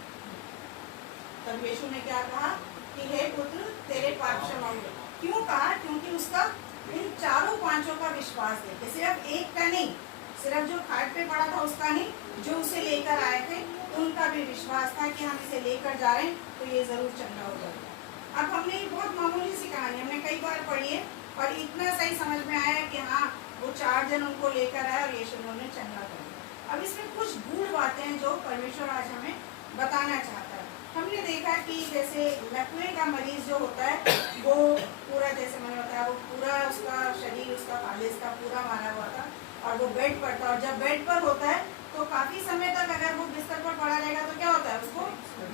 तब यीशु ने क्या कहा कि हे पुत्र, तेरे पाप क्षमा हुए। क्यों कहा? क्योंकि उसका इन 4-5 का विश्वास देखे, सिर्फ एक का नहीं, सिर्फ जो खाट पे पड़ा था उसका नहीं, जो उसे लेकर आए थे उनका भी विश्वास था कि हम इसे लेकर जा रहे हैं तो ये जरूर चंगा हो जाएगा। अब हमने ये बहुत मामूली सी कहानी हमने कई बार पढ़ी है और इतना सही समझ में आया कि हाँ, वो 4 जन उनको लेकर आए और यीशु ने उन्हें चंगा कर दिया। अब इसमें कुछ गूढ़ बातें हैं जो परमेश्वर आज हमें बताना चाहता है। हमने देखा कि जैसे लकवे का मरीज जो होता है वो पूरा, जैसे मैंने बताया, वो पूरा उसका शरीर, उसका फालिज का पूरा मारा हुआ था और वो बेड पर था। और जब बेड पर होता है तो काफ़ी समय तक अगर वो बिस्तर पर पड़ा रहेगा तो क्या होता है, उसको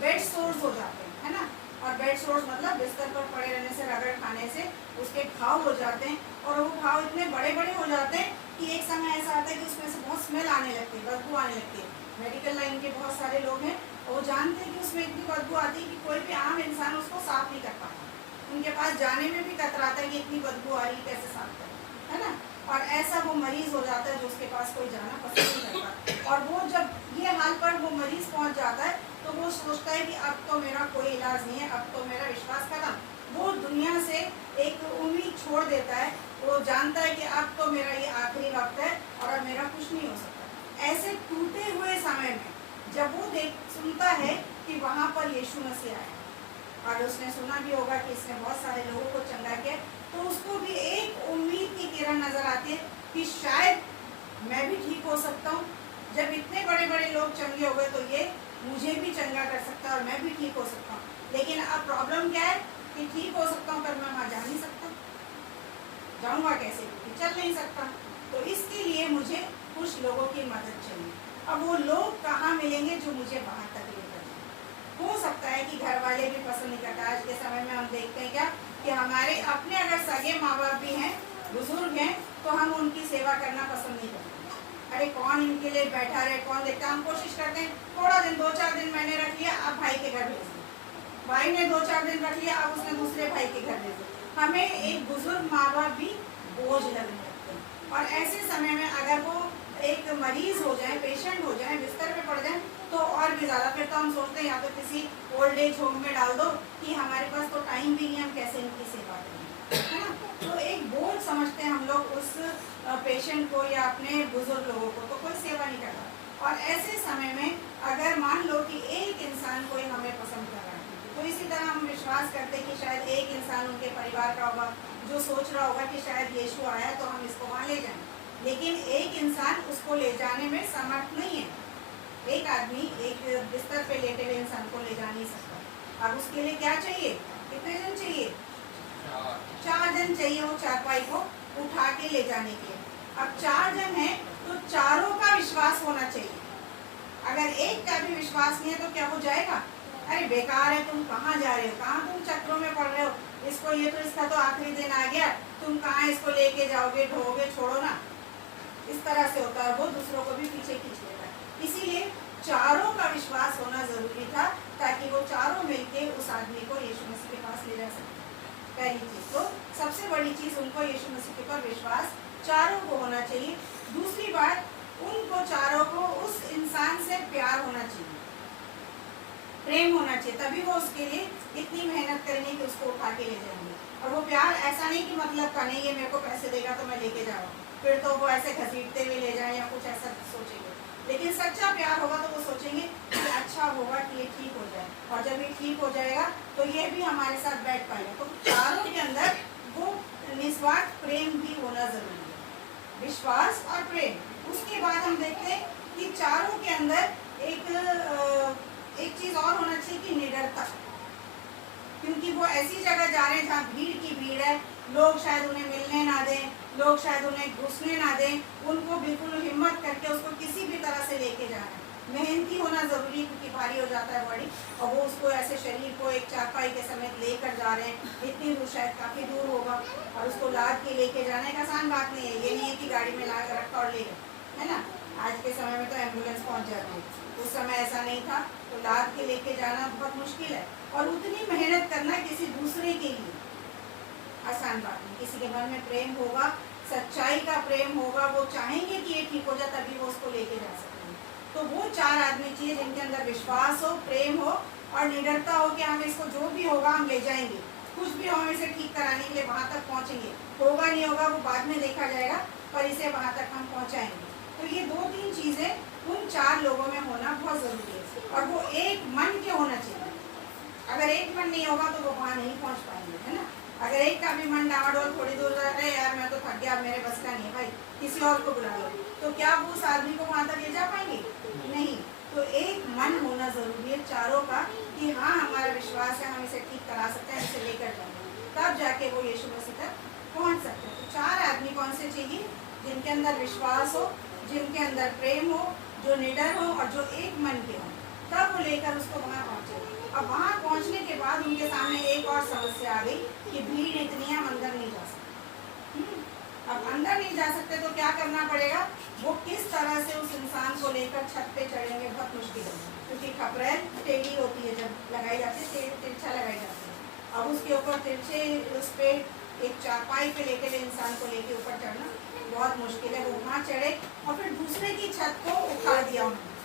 बेड सोर्स हो जाते हैं, है ना। और बेड सोर्स मतलब बिस्तर पर पड़े रहने से, रगड़ खाने से उसके घाव हो जाते हैं, और वो घाव इतने बड़े बड़े हो जाते हैं कि एक समय ऐसा आता है कि उसमें से बहुत स्मेल आने लगती है, बदबू आने लगती है। मेडिकल लाइन के बहुत सारे लोग हैं, वो जानते हैं कि उसमें इतनी बदबू आती है कि कोई भी आम इंसान उसको साफ नहीं कर पाता, उनके पास जाने में भी कतराता है कि इतनी बदबू आ रही, कैसे साफ करें, है ना। और ऐसा वो मरीज हो जाता है जो उसके पास कोई जाना पसंद नहीं करता, और वो जब ये हाल पर वो मरीज पहुंच जाता है तो वो सोचता है कि अब तो मेरा कोई इलाज नहीं है, अब तो मेरा विश्वास खत्म, वो दुनिया से एक उम्मीद छोड़ देता है, वो जानता है कि अब तो मेरा ये आखिरी वक्त है और अब मेरा कुछ नहीं हो सकता। ऐसे टूटे हुए समय में जब वो सुनता है कि वहाँ पर यीशु मसीह आए, और उसने सुना भी होगा कि इसने बहुत सारे लोगों को चंगा किया, तो उसको भी एक उम्मीद की किरण नजर आती है कि शायद मैं भी ठीक हो सकता हूँ। जब इतने बड़े बड़े लोग चंगे हो गए तो ये मुझे भी चंगा कर सकता है और मैं भी ठीक हो सकता हूँ। लेकिन अब प्रॉब्लम क्या है कि ठीक हो सकता हूँ पर मैं वहाँ जा नहीं सकता, जाऊँगा कैसे, क्योंकि चल नहीं सकता। तो इसके लिए मुझे कुछ लोगों की मदद चाहिए। अब वो लोग कहाँ मिलेंगे जो मुझे वहाँ तक लेकर जाए। हो सकता है कि घर वाले भी पसंद नहीं करते। आज के समय में हम देखते हैं क्या कि हमारे अपने अगर सगे माँ बाप भी हैं, बुजुर्ग हैं, तो हम उनकी सेवा करना पसंद नहीं करते। अरे कौन इनके लिए बैठा रहे, कौन देखता। हम कोशिश करते हैं थोड़ा दिन, 2-4 दिन मैंने रख लिया, अब भाई के घर भेज दो, भाई ने 2-4 दिन रख लिया, अब उसने दूसरे भाई के घर भेज दो। हमें एक बुजुर्ग माँ बाप भी बोझ लगने लगते हैं। और ऐसे समय में अगर वो एक मरीज हो जाए, पेशेंट हो जाए, बिस्तर पे पड़ जाए, तो और भी ज़्यादा फिर तो हम सोचते हैं या तो किसी ओल्ड एज होम में डाल दो कि हमारे पास तो टाइम भी नहीं, हम कैसे इनकी सेवा करें, है ना। तो एक बोझ समझते हैं हम लोग उस पेशेंट को या अपने बुजुर्ग लोगों को, तो कोई सेवा नहीं करता। और ऐसे समय में अगर मान लो कि एक इंसान कोई हमें पसंद कर रहा है, तो इसी तरह हम विश्वास करते कि शायद एक इंसान उनके परिवार का होगा जो सोच रहा होगा कि शायद यीशु आया तो हम इसको वहाँ ले जाएं। लेकिन एक इंसान उसको ले जाने में समर्थ नहीं है। एक आदमी एक बिस्तर पे लेटे हुए इंसान को ले जा नहीं सकता। अब उसके लिए क्या चाहिए, कितने जन चाहिए, 4 जन चाहिए वो चारपाई को उठा के ले जाने के लिए। अब 4 जन हैं तो चारों का विश्वास होना चाहिए। अगर एक का भी विश्वास नहीं है तो क्या हो जाएगा, अरे बेकार है, तुम कहाँ जा रहे हो, कहाँ तुम चक्रों में पड़ रहे हो, इसको ये तो इसका तो आखिरी दिन आ गया, तुम कहाँ इसको लेके जाओगे, ढोगे, छोड़ो ना। इस तरह से होता है, वो दूसरों को भी पीछे खींच लेता है। इसीलिए चारों का विश्वास होना जरूरी था ताकि वो चारों मिलके उस आदमी को यीशु मसीह के पास ले जा सके। पहली चीज तो सबसे बड़ी चीज उनको यीशु मसीह के ऊपर विश्वास चारों को होना चाहिए। दूसरी बात, उनको चारों को उस इंसान से प्यार होना चाहिए, प्रेम होना चाहिए, तभी वो उसके लिए इतनी मेहनत करेंगे कि उसको उठा के ले जाएंगे। और वो प्यार ऐसा नहीं कि मतलब का नहीं, ये मेरे को पैसे देगा तो मैं लेके जाऊँ, फिर तो वो ऐसे घसीटते हुए ले जाए या कुछ ऐसा सोचेंगे। लेकिन सच्चा प्यार होगा तो वो सोचेंगे कि अच्छा होगा कि ये ठीक हो जाए, और जब ये ठीक हो जाएगा तो ये भी हमारे साथ बैठ पाएगा। तो चारों के अंदर वो निस्वार्थ प्रेम भी होना जरूरी है, विश्वास और प्रेम। उसके बाद हम देखते हैं कि चारों के अंदर एक चीज और होना चाहिए कि निडरता, क्योंकि वो ऐसी जगह जा रहे हैं जहाँ भीड़ की भीड़ है, लोग शायद उन्हें मिलने ना दें, लोग शायद उन्हें घुसने ना दें, उनको बिल्कुल हिम्मत करके उसको किसी भी तरह से लेके जाना है। मेहनती होना जरूरी है क्योंकि भारी हो जाता है बॉडी, और वो उसको ऐसे शरीर को एक चारपाई के समेत लेकर जा रहे हैं, इतनी दूर, शायद काफी दूर होगा, और उसको लाद के लेके जाने का आसान बात नहीं है। ये नहीं है कि गाड़ी में ला कर रखा और ले गए, है ना। आज के समय में तो एम्बुलेंस पहुंच जाती है, उस समय ऐसा नहीं था, तो लाद के लेके जाना बहुत मुश्किल है। और उतनी मेहनत करना किसी दूसरे के लिए आसान बात नहीं। किसी के मन में प्रेम होगा, सच्चाई का प्रेम होगा, वो चाहेंगे कि ये ठीक हो जाए, तभी वो उसको लेके जा सकेंगे। तो वो 4 आदमी चाहिए जिनके अंदर विश्वास हो, प्रेम हो और निडरता हो कि हम इसको जो भी होगा हम ले जाएंगे, कुछ भी हम इसे ठीक कराने के लिए वहाँ तक पहुँचेंगे। होगा नहीं होगा वो बाद में देखा जाएगा, पर इसे वहाँ तक हम पहुँचाएंगे। तो ये 2-3 चीज़ें उन 4 लोगों में होना बहुत ज़रूरी है, और वो एक मन के होना चाहिए। अगर एक मन नहीं होगा तो वो वहाँ नहीं पहुँच पाएंगे, है ना। अगर एक का भी मन डावाडोल थोड़ी दूर जा रहे, यार मैं तो थक गया, मेरे बस का नहीं है भाई, किसी और को बुला लो, तो क्या वो उस आदमी को वहाँ तक ले जा पाएंगे, नहीं। तो एक मन होना जरूरी है चारों का कि हाँ हमारा विश्वास है, हम इसे ठीक करा सकते हैं, इसे लेकर जाएंगे, तब जाके वो यीशु मसीह तक पहुँच सकते हैं। तो 4 आदमी कौन से चाहिए, जिनके अंदर विश्वास हो, जिनके अंदर प्रेम हो, जो निडर हो और जो एक मन के हो, तब वो लेकर उसको वहाँ पहुँचेंगे। अब वहाँ पहुँचने के बाद उनके सामने एक और समस्या आ गई कि भीड़ इतनी है, हम अंदर नहीं जा सकते। अब अंदर नहीं जा सकते तो क्या करना पड़ेगा, वो किस तरह से उस इंसान को लेकर छत पे चढ़ेंगे, बहुत मुश्किल है, क्योंकि खपरेल टेढ़ी होती है, जब लगाई जाती है तिरछा लगाई जाती है। अब उसके ऊपर तिरछे उस पर एक चारपाई पे लेके इंसान को लेके ऊपर चढ़ना बहुत मुश्किल है। वो वहाँ चढ़े और फिर दूसरे की छत को उखाड़ दिया उन्होंने।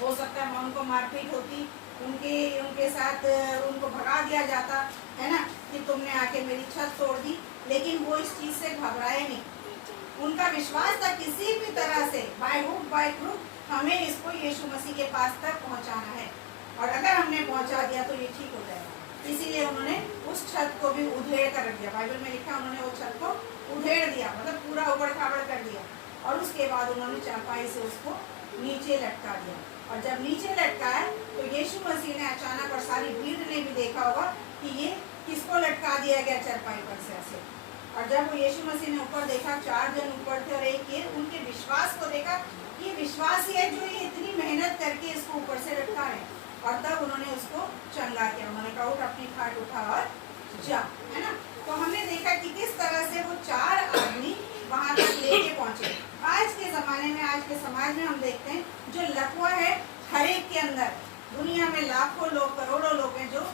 हो सकता है उनको मारपीट होती, उनके साथ उनको भगा दिया जाता है ना, कि तुमने आके मेरी छत तोड़ दी। लेकिन वो इस चीज़ से घबराए नहीं। उनका विश्वास था किसी भी तरह से बाय हुक बाय क्रूक हमें इसको यीशु मसीह के पास तक पहुंचाना है, और अगर हमने पहुंचा दिया तो ये ठीक हो जाएगा। इसीलिए उन्होंने उस छत को भी उधेड़ कर रख दिया। बाइबल में लिखा उन्होंने वो छत को उधेड़ दिया, मतलब पूरा उबड़ खाबड़ कर दिया। और उसके बाद उन्होंने चारपाई से उसको नीचे लटका दिया। और जब नीचे लटकाया तो यीशु मसीह ने अचानक, और सारी भीड़ ने भी देखा होगा कि ये किसको लटका दिया गया चारपाई पर से ऐसे। और जब वो यीशु मसीह ने ऊपर देखा, 4 जन ऊपर थे और एक ये, उनके विश्वास को देखा, ये विश्वास ही है जो ये इतनी मेहनत करके इसको ऊपर से लटका रहे हैं। और तब उन्होंने उसको चंगा किया। उन्होंने कहा उठ, अपनी खाट उठा और जा, है ना। तो हमने देखा कि किस तरह से वो 4 आदमी वहां तक लेके पहुंचे। आज के ज़माने में, आज के समाज में हम देखते हैं जो लकवा है हर एक के अंदर। दुनिया में लाखों लोग, करोड़ों लोग हैं जो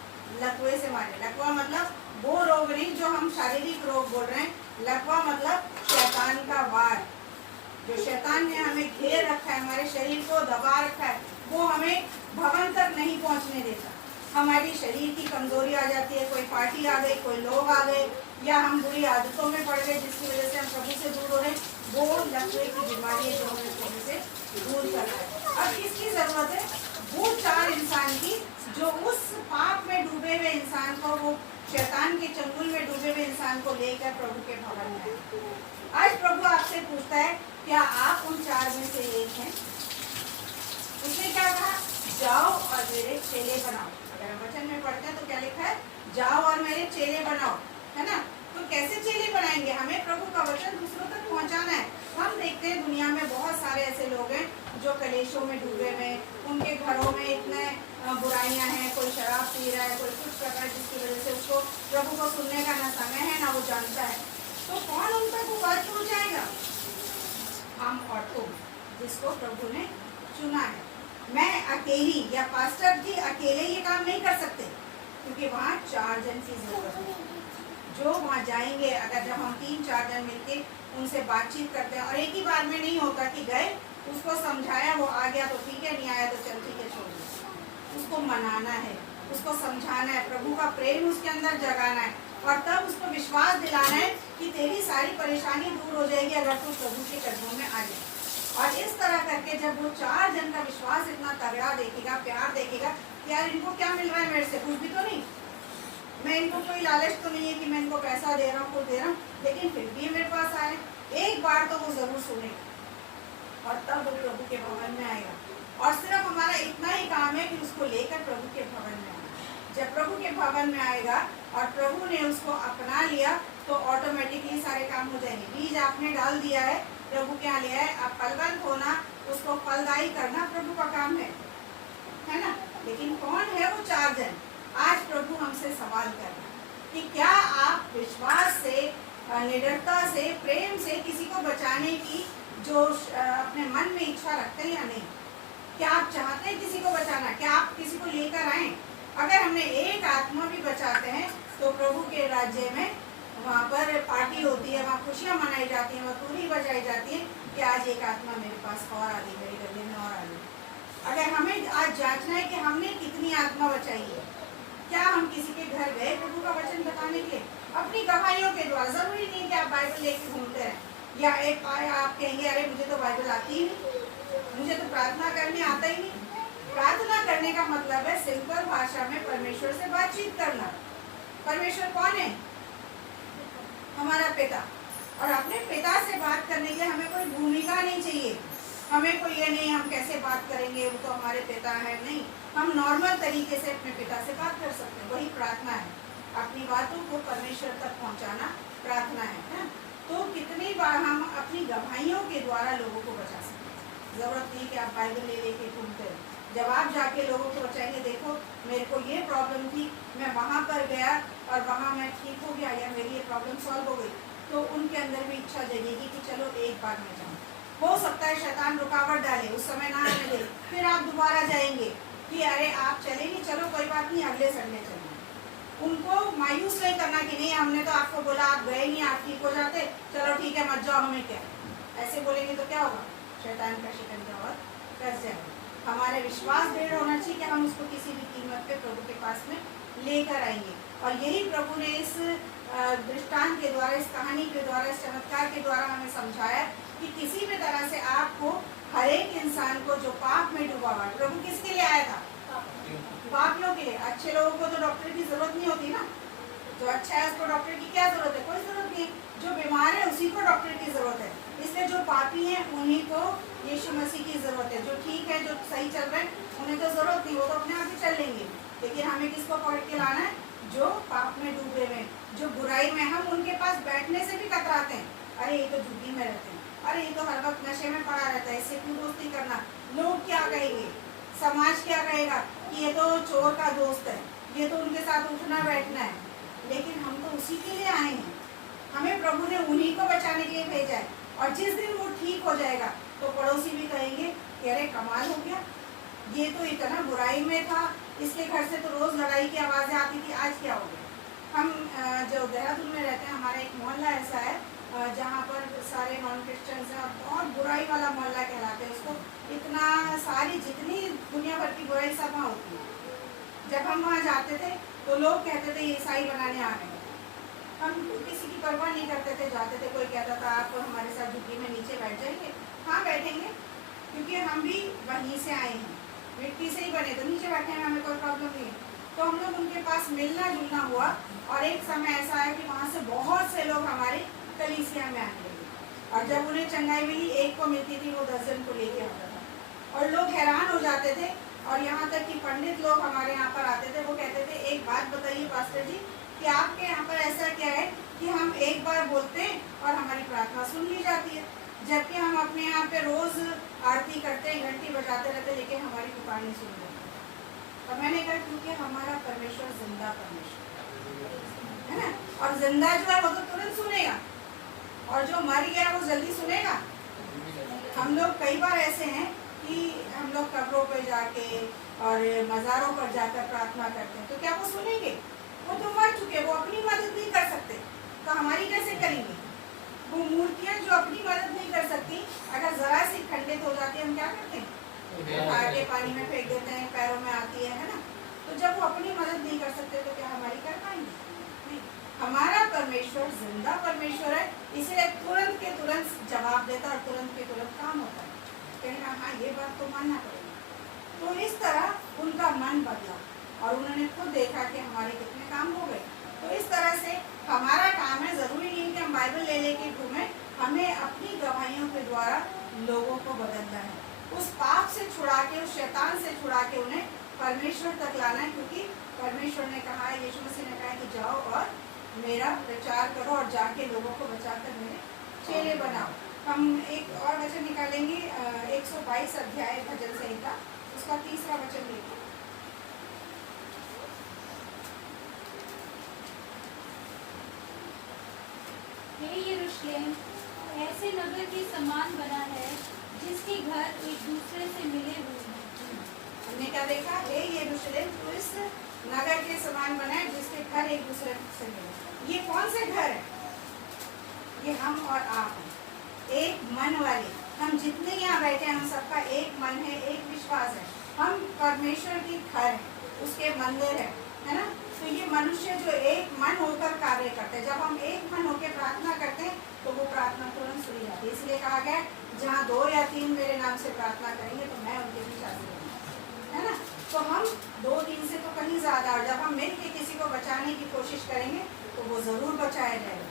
लकवे से मारे। लकवा मतलब वो रोग नहीं जो हम शारीरिक रोग बोल रहे हैं, लकवा मतलब शैतान का वार। जो शैतान ने हमें घेर रखा है, हमारे शरीर को दबा रखा है, वो हमें भवन तक नहीं पहुंचने देता। हमारी शरीर की कमजोरी आ जाती है, कोई पार्टी आ गई, कोई लोग आ गए, या हम बुरी आदतों में पड़ गए जिसकी वजह से हम प्रभु से दूर हो रहे हैं। वो लकवे की बीमारी है जो हमें प्रभु से दूर कर रहा है। अब किसकी जरूरत है? वो 4 इंसान की जो उस पाप में डूबे हुए इंसान को, वो शैतान के चंगुल में डूबे हुए इंसान को लेकर प्रभु के भवन में आए। आज प्रभु आपसे पूछता है, क्या आप उन 4 में से एक हैं? उसने क्या कहा? जाओ और मेरे चेले बनाओ। अगर हम वचन में पढ़ते हैं तो क्या लिखा है? जाओ और मेरे चेले बनाओ, है ना। तो कैसे चेले बनाएंगे? हमें प्रभु का वचन दूसरों तक पहुंचाना है। हम देखते हैं दुनिया में बहुत सारे ऐसे लोग हैं जो कलेशों में डूबे हुए, उनके घरों में इतने बुराइयां हैं, कोई शराब पी रहा है, कोई कुछ कर रहा है, जिसकी वजह से उसको प्रभु को सुनने का ना समय है ना वो जानता है। तो कौन उन तक वो बात पहुँचाएगा? हम और तुम, जिसको प्रभु ने चुना है। मैं अकेली या पास्टर जी अकेले ये काम नहीं कर सकते, क्योंकि वहाँ 4 जन की जरूरत है जो वहाँ जाएंगे। अगर जब हम 3-4 जन मिलके उनसे बातचीत करते हैं, और एक ही बार में नहीं होता कि गए, उसको समझाया, वो आ गया तो ठीक है, नहीं आया तो चल ठीक है छोड़ दो। उसको मनाना है, उसको समझाना है, प्रभु का प्रेम उसके अंदर जगाना है, और तब उसको विश्वास दिलाना है कि तेरी सारी परेशानी दूर हो जाएगी अगर तू प्रभु के कदमों में आ जाए। और इस तरह करके जब वो 4 जन का विश्वास इतना तगड़ा देखेगा, प्यार देखेगा, यार इनको क्या मिल रहा है मेरे से, कुछ भी तो नहीं, मैं इनको कोई लालच तो नहीं है कि मैं इनको पैसा दे रहा हूँ, कुछ दे रहा हूँ, लेकिन फिर भी मेरे पास आए, एक बार तो वो जरूर सुनेगा, और तब वो प्रभु के भवन में आएगा। और सिर्फ हमारा इतना ही काम है कि उसको लेकर प्रभु के भवन में आना। जब प्रभु के भवन में आएगा और प्रभु ने उसको अपना लिया तो ऑटोमेटिकली सारे काम हो जाएंगे। बीज आपने डाल दिया है, प्रभु के यहाँ लिया है, अब फलवंत होना, उसको फलदायी करना प्रभु का काम है ना। लेकिन कौन है वो 4 जन? आज प्रभु हमसे सवाल कर रहा है कि क्या आप विश्वास से, निडरता से, प्रेम से किसी को बचाने की जो अपने मन में इच्छा रखते हैं या नहीं? क्या आप चाहते हैं किसी को बचाना? क्या आप किसी को लेकर आए? अगर हमने एक आत्मा भी बचाते हैं तो प्रभु के राज्य में वहाँ पर पार्टी होती है, वहाँ खुशियाँ मनाई जाती हैं, वहाँ तुरी बजाई जाती है कि आज एक आत्मा मेरे पास और आ गई, मेरे गले में और आ गई। अगर हमें आज जांचना है कि हमने कितनी आत्मा बचाई है, क्या हम किसी के घर गए प्रभु का वचन बताने के लिए? अपनी गवाहियों के द्वारा। जरूरी नहीं कि आप बाइबल लेके घूमते हैं, या एक आप कहेंगे अरे मुझे तो बाइबल आती ही नहीं, मुझे तो प्रार्थना करने आता ही नहीं। प्रार्थना करने का मतलब है सिंपल भाषा में परमेश्वर से बातचीत करना। परमेश्वर कौन है? हमारा पिता। और अपने पिता से बात करने के लिए हमें कोई भूमिका नहीं चाहिए, हमें कोई ये नहीं हम कैसे बात करेंगे, वो तो हमारे पिता है, नहीं। हम नॉर्मल तरीके से अपने पिता से बात कर सकते हैं, वही प्रार्थना है। अपनी बातों को परमेश्वर तक पहुंचाना प्रार्थना है ना। तो कितनी बार हम अपनी गवाहियों के द्वारा लोगों को बचा सकते हैं। जरूरत नहीं कि आप बाइबल ले लेके घूमते हो। जब आप जाके लोगों को बचाएंगे, देखो मेरे को ये प्रॉब्लम थी, मैं वहाँ पर गया और वहाँ मैं ठीक हो गया या मेरी ये प्रॉब्लम सॉल्व हो गई, तो उनके अंदर भी इच्छा जगेगी कि चलो एक बार मैं जाऊँ। हो सकता है शैतान रुकावट डाले, उस समय ना आने दे, फिर आप दोबारा जाएंगे कि अरे आप चलेंगे, चलो कोई बात नहीं, अगले संडे चलेंगे। उनको मायूस नहीं करना कि नहीं हमने तो आपको बोला, आप गए नहीं, आप ठीक हो जाते, चलो ठीक है मत जाओ, हमें क्या। ऐसे बोलेंगे तो क्या होगा, शैतान का शिकंजा और कस जाएगा। हमारे विश्वास दृढ़ होना चाहिए कि हम उसको किसी भी कीमत पे प्रभु के पास में लेकर आएंगे। और यही प्रभु ने इस दृष्टांत के द्वारा, इस कहानी के द्वारा, इस चमत्कार के द्वारा हमें समझाया कि किसी भी तरह से आपको, हर एक इंसान को जो पाप में डूबा हुआ, प्रभु किसके लिए आया था, पापियों के लिए। अच्छे लोगों को तो डॉक्टर की जरूरत नहीं होती ना, जो अच्छा है उसको डॉक्टर की क्या जरूरत है, कोई जरूरत नहीं। जो बीमार है उसी को डॉक्टर की जरूरत है। इसलिए जो पापी हैं उन्हीं को यीशु मसीह की जरूरत है। जो ठीक है, जो सही चल रहे हैं, उन्हें तो जरूरत नहीं, वो तो अपने आप ही चल लेंगे। लेकिन हमें किसको पकड़ के लाना है, जो पाप में डूबे हुए, जो बुराई में, हम उनके पास बैठने से भी कतराते हैं, अरे ये तो झुग्गी में रहते हैं, अरे ये तो हर वक्त नशे में पड़ा रहता है, इससे क्यों दोस्ती करना, लोग क्या कहेंगे, समाज क्या कहेगा कि ये तो चोर का दोस्त है, ये तो उनके साथ उठना बैठना है। लेकिन हम तो उसी के लिए आए हैं, हमें प्रभु ने उन्हीं को बचाने के लिए भेजा है। और जिस दिन वो ठीक हो जाएगा तो पड़ोसी भी कहेंगे कि अरे कमाल हो गया, ये तो इतना बुराई में था, इसके घर से तो रोज लड़ाई की आवाज़ें आती थी, आज क्या हो गया। हम जो देहरादून में रहते हैं, हमारा एक मोहल्ला ऐसा है जहाँ पर सारे नॉन क्रिश्चियंस हैं और बहुत बुराई वाला मोहल्ला कहलाते हैं उसको। इतना सारी जितनी दुनिया भर की बुराई सब वहाँ होती है। जब हम वहाँ जाते थे तो लोग कहते थे ये ईसाई बनाने आ गए, हम किसी की परवाह नहीं करते थे, जाते थे। कोई कहता था आप हमारे साथ झुग्गी में नीचे बैठ जाएंगे, हाँ बैठेंगे, क्योंकि हम भी वहीं से आए हैं, मिट्टी से ही बने, तो नीचे बैठने में हमें कोई प्रॉब्लम नहीं है। तो हम लोग उनके पास मिलना जुलना हुआ और एक समय ऐसा है कि वहाँ से बहुत से लोग हमारे कलीसिया में आने लगे। और जब उन्हें चंगाई मिली, एक को मिलती थी, वो 10 जन को लेके आता था। और लोग हैरान हो जाते थे। और यहाँ तक कि पंडित लोग हमारे यहाँ पर आते थे, वो कहते थे एक बात बताइए पास्टर जी कि आपके यहाँ पर ऐसा क्या है कि हम एक बार बोलते हैं और हमारी प्रार्थना सुन ली जाती है, जबकि हम अपने यहाँ पे रोज आरती करते हैं, घंटी बजाते रहते, लेकिन हमारी पुकार नहीं सुन जाती। तो मैंने कहा क्योंकि हमारा परमेश्वर जिंदा परमेश्वर है ना, और जिंदा जो है वो तो तुरंत सुनेगा, और जो मर गया वो जल्दी सुनेगा। हम लोग कई बार ऐसे हैं कि हम लोग कब्रों पे जाके और मज़ारों पर जाकर प्रार्थना करते हैं, तो क्या वो सुनेंगे? वो तो मर चुके, वो अपनी मदद नहीं कर सकते, तो हमारी कैसे करेंगे? वो मूर्तियाँ जो अपनी मदद नहीं कर सकती, अगर जरा सी खंडित हो जाती है, हम क्या करते हैं? उठा के पानी में फेंक देते हैं, पैरों में आती है ना। तो जब वो अपनी मदद नहीं कर सकते तो क्या हमारी कर पाएंगे? नहीं। हमारा परमेश्वर जिंदा परमेश्वर है, इसलिए तुरंत के तुरंत जवाब देता और तुरंत के तुरंत काम होता है। कहना हाँ ये बात तो मानना पड़ेगा। तो इस तरह उनका मन बदला और उन्होंने खुद देखा कि हमारे कितने काम हो गए। तो इस तरह से हमारा काम है, जरूरी नहीं कि हम बाइबल ले लेके घूमें, हमें अपनी गवाहियों के द्वारा लोगों को बदलना है, उस पाप से छुड़ा के, उस शैतान से छुड़ा के उन्हें परमेश्वर तक लाना है। क्योंकि परमेश्वर ने कहा है, यीशु मसीह ने कहा है कि जाओ और मेरा प्रचार करो और जाके लोगों को बचाकर मेरे चेले बनाओ। हम एक और वचन निकालेंगे, 122 अध्याय भजन संहिता, उसका 3रा वचन लेंगे। हे यरूशलेम, ऐसे नगर के समान बना है जिसके घर एक दूसरे से मिले हुए हैं। हमने क्या देखा? हे यरूशलेम, तो इस नगर के समान बना है जिसके घर एक दूसरे से मिले। ये कौन से घर है? ये हम और आप हैं, एक मन वाले। हम जितने यहाँ बैठे हैं, हम सबका एक मन है, एक विश्वास है। हम परमेश्वर की घर है, उसके मंदिर है ना। तो ये मनुष्य जो एक मन होकर कार्य करते हैं, जब हम एक मन होकर प्रार्थना करते हैं तो वो प्रार्थना तुरंत सुनी जाती है। इसलिए कहा गया जहाँ 2 या 3 मेरे नाम से प्रार्थना करेंगे तो मैं उनके बीच हाजिर रहूंगा, है ना। तो हम 2-3 से तो कहीं ज़्यादा, और जब हम मिल के किसी को बचाने की कोशिश करेंगे तो वो ज़रूर बचाया जाएगा,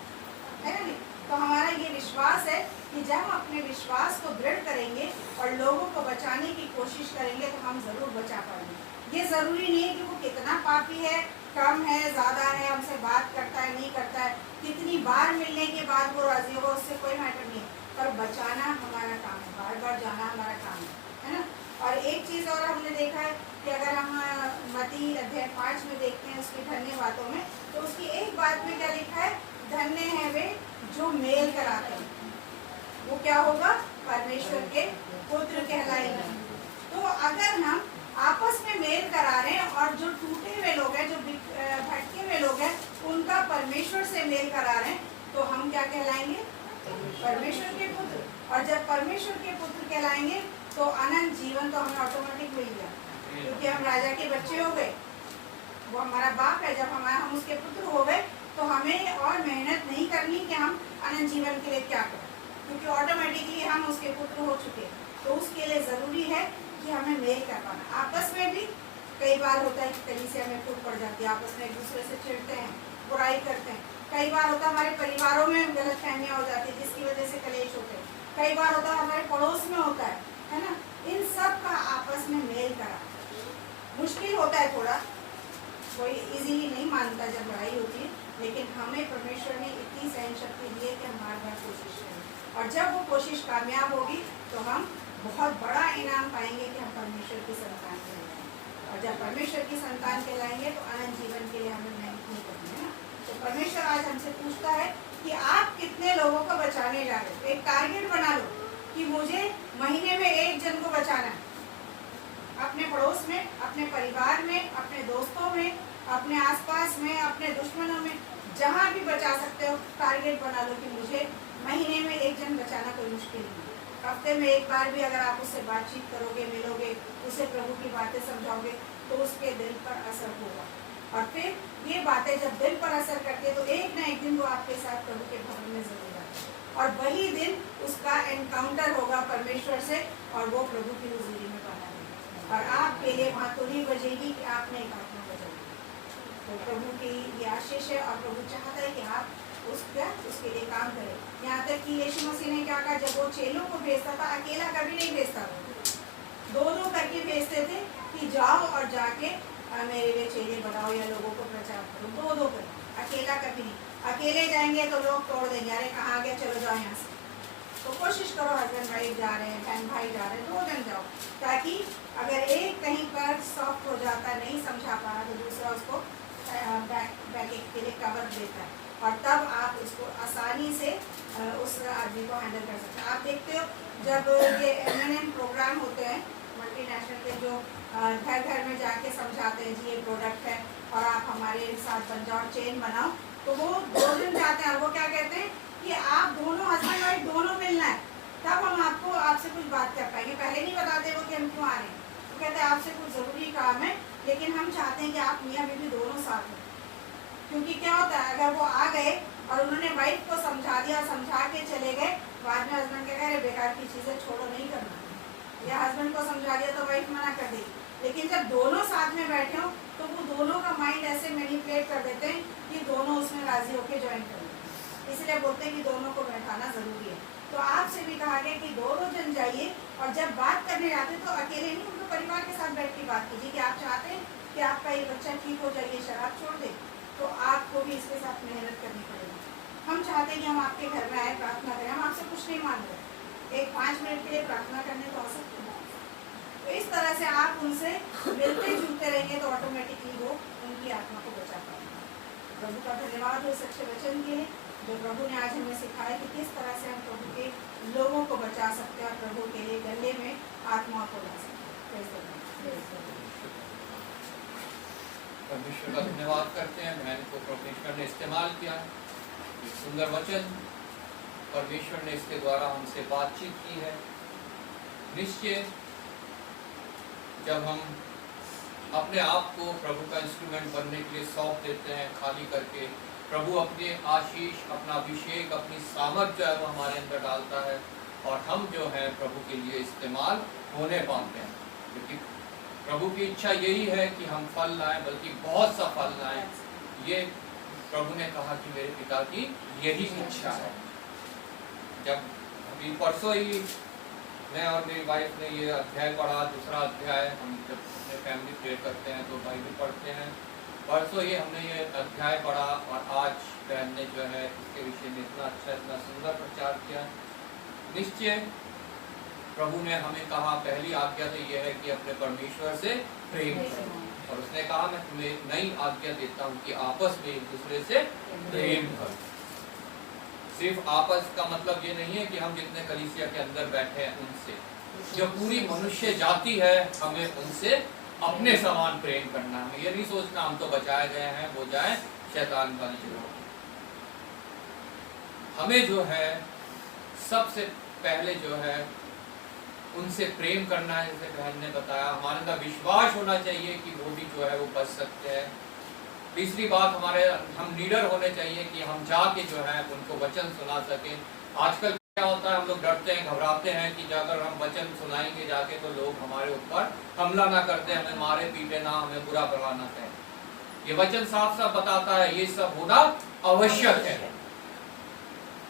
है ना नहीं। तो हमारा ये विश्वास है कि जब हम अपने विश्वास को दृढ़ करेंगे और लोगों को बचाने की कोशिश करेंगे तो हम ज़रूर बचा पाएंगे। ये ज़रूरी नहीं है कि वो कितना पापी है, कम है, ज़्यादा है, हमसे बात करता है, नहीं करता है, कितनी बार मिलने के बाद वो राजी होगा, उससे कोई मैटर नहीं है। पर बचाना हमारा काम है, बार बार जाना हमारा काम है ना। और एक चीज़ और हमने देखा है कि अगर हम मत्ती अध्याय 5 में देखते हैं उसकी धन्य बातों में, तो उसकी एक बात में क्या लिखा है, धन्य है वे जो मेल कराते हैं, वो क्या होगा, परमेश्वर के पुत्र कहलाएंगे। तो अगर हम आपस में मेल करा रहे हैं और जो टूटे हुए लोग हैं, जो भटके हुए लोग हैं, उनका परमेश्वर से मेल करा रहे हैं, तो हम क्या कहलाएंगे, परमेश्वर के पुत्र। और जब परमेश्वर के पुत्र कहलाएंगे तो अनंत जीवन तो हमें ऑटोमेटिक मिल गया, क्योंकि हम राजा के बच्चे हो गए, वो हमारा बाप है। जब हम उसके पुत्र हो गए तो हमें और मेहनत नहीं करनी कि हम अनंत जीवन के लिए क्या करें, क्योंकि ऑटोमेटिकली हम उसके पुत्र हो चुके। तो उसके लिए ज़रूरी है कि हमें मेल कर पाना। आपस में भी कई बार होता है कि कलीसिया में फूट पड़ जाती है, आपस में एक दूसरे से चिढ़ते हैं, बुराई करते हैं। कई बार होता है हमारे परिवारों में गलतफहमियां हो जाती है, जिसकी वजह से कलेश होते हैं। कई बार होता है हमारे पड़ोस में होता है ना। इन सब का आपस में मेल करा मुश्किल होता है थोड़ा, कोई इजीली नहीं मानता जब लड़ाई होती है, लेकिन हमें परमेश्वर ने इतनी सहन शक्ति दी है कि हम बार बार कोशिश करें, और जब वो कोशिश कामयाब होगी तो हम बहुत बड़ा इनाम पाएंगे कि हम परमेश्वर की संतान कहलाएंगे। और जब परमेश्वर की संतान कहलाएंगे तो अनंत जीवन के लिए हमें मेहनत नहीं करनी है ना। तो परमेश्वर आज हमसे पूछता है कि आप कितने लोगों को बचाने जा रहे हो। एक टारगेट बना लो कि मुझे महीने में 1 जन को बचाना है, अपने पड़ोस में, अपने परिवार में, अपने दोस्तों में, अपने आसपास में, अपने दुश्मनों में, जहाँ भी बचा सकते हो टारगेट बना लो कि मुझे महीने में 1 जन बचाना कोई मुश्किल नहीं है। हफ्ते में 1 बार भी अगर आप उससे बातचीत करोगे, मिलोगे, उसे प्रभु की बातें समझाओगे तो उसके दिल पर असर होगा। और फिर ये बातें जब दिल पर असर करती है तो एक ना एक दिन वो आपके साथ प्रभु के भवन में जरूर आते हैं, और वही दिन उसका एनकाउंटर होगा परमेश्वर से, और वो प्रभु की हुजूरी में बना देगा, और आपके लिए वहाँ तुली बजेगी कि आपने एक आत्मा बचाई। तो प्रभु की ये आशीष है, और प्रभु चाहता है कि आप उसके लिए काम करें। यहाँ तक कि यीशु मसीह ने क्या कहा, जब वो चेलों को भेजता था, अकेला कभी नहीं भेजता था, 2-2 करके भेजते थे कि जाओ और जाके मेरे लिए चेले बनाओ या लोगों को प्रचार करो, 2-2 कर, अकेला कभी नहीं। अकेले जाएंगे तो लोग तोड़ देंगे, अरे कहाँ गया, चलो जाओ यहाँ से। तो कोशिश करो, हस्बैंड वाइफ जा रहे हैं, बहन भाई जा रहे हैं, 2 जन जाओ, ताकि अगर एक कहीं पर सॉफ्ट हो जाता, नहीं समझा पा रहा, तो दूसरा उसको बैक के लिए कवर देता है, और तब आप उसको आसानी से उस आदमी को हैंडल कर सकते हैं। आप देखते हो जब ये M&M प्रोग्राम होते हैं मल्टीनेशनल के, जो घर घर में जाके समझाते हैं जी ये प्रोडक्ट है और आप हमारे साथ बन जाओ, चेन बनाओ, तो वो 2 दिन जाते हैं और वो क्या कहते हैं कि आप दोनों हस्बैंड वाइफ दोनों मिलना है, तब हम आपसे कुछ बात कर पाएंगे। पहले नहीं बताते वो कि हम क्यों आ रहे हैं, वो कहते हैं आपसे कुछ ज़रूरी काम है, लेकिन हम चाहते हैं कि आप मियाँ बीवी दोनों साथ हो। क्योंकि क्या होता है, अगर वो आ गए और उन्होंने वाइफ को समझा दिया, समझा के चले गए, बाद में हस्बैंड कह रहे बेकार की चीज़ें छोड़ो, नहीं करना, या हस्बैंड को समझा दिया तो वाइफ मना कर देगी। लेकिन जब दोनों साथ में बैठे हो तो वो दोनों का माइंड ऐसे मैनिपुलेट कर देते हैं कि दोनों उसमें राजी होकर ज्वाइन कर लेते हैं। इसलिए बोलते हैं कि दोनों को बैठाना ज़रूरी है। तो आपसे भी कहा गया कि 2-2 जन जाइए, और जब बात करने जाते तो अकेले नहीं, उनके परिवार के साथ बैठ के बात कीजिए कि आप चाहते हैं कि आपका ये बच्चा ठीक हो जाए, शराब छोड़ दे, तो आपको भी इसके साथ मेहनत करनी पड़ेगी। हम चाहते हैं कि हम आपके घर में आए, प्रार्थना करें, हम आपसे कुछ नहीं मांग रहे, एक 5 मिनट के लिए प्रार्थना करने तो आ सकते हैं। तो इस तरह से आप उनसे मिलते जुलते रहेंगे तो ऑटोमेटिकली वो उनकी आत्मा को बचा पाएंगे। प्रभु का धन्यवाद हो सच्चे वचन के लिए, जो प्रभु ने आज हमें सिखाया कि किस तरह से हम प्रभु के लोगों को बचा सकते हैं और प्रभु के लिए गले में आत्मा को ला सकते हैं। परमेश्वर का धन्यवाद करते हैं, बहन को परमेश्वर ने इस्तेमाल किया, सुंदर वचन परमेश्वर ने इसके द्वारा हमसे बातचीत की है। निश्चय जब हम अपने आप को प्रभु का इंस्ट्रूमेंट बनने के लिए सौंप देते हैं, खाली करके, प्रभु अपने आशीष, अपना अभिषेक, अपनी सामर्थ जो है वो हमारे अंदर डालता है, और हम जो है प्रभु के लिए इस्तेमाल होने पाते हैं। क्योंकि प्रभु की इच्छा यही है कि हम फल लाएं, बल्कि बहुत सा फल लाएं। ये प्रभु ने कहा कि मेरे पिता की यही इच्छा है। जब अभी परसों ही मैं और मेरी वाइफ ने ये अध्याय पढ़ा, दूसरा अध्याय, हम जब अपने फैमिली प्रेयर करते हैं तो बाइबल पढ़ते हैं, परसों ही हमने ये अध्याय पढ़ा, और आज बहन ने जो है इसके विषय में इतना अच्छा, इतना सुंदर प्रचार किया। निश्चय प्रभु ने हमें कहा, पहली आज्ञा तो यह है कि अपने परमेश्वर से प्रेम करो, और उसने कहा मैं तुम्हें नई आज्ञा देता हूँ कि आपस में एक दूसरे से प्रेम करो। सिर्फ आपस का मतलब ये नहीं है कि हम जितने कलीसिया के अंदर बैठे हैं उनसे, जो पूरी मनुष्य जाति है हमें उनसे अपने समान प्रेम करना है। ये नहीं सोचना हम तो बचाए गए हैं, वो जाए शैतान वाली जगह। हमें जो है सबसे पहले जो है उनसे प्रेम करना है, जैसे बहन ने बताया। हमारे अंदर विश्वास होना चाहिए कि वो भी जो है वो बच सकते हैं। तीसरी बात, हम लीडर होने चाहिए कि हम जाके जो है उनको वचन सुना सकें। आजकल क्या होता है, हम लोग डरते हैं, घबराते हैं कि अगर हम वचन सुनाएंगे जाके तो लोग हमारे ऊपर हमला ना करते, हमें मारे पीटे ना, हमें बुरा भला ना कहें। ये वचन साफ साफ बताता है ये सब होना आवश्यक है।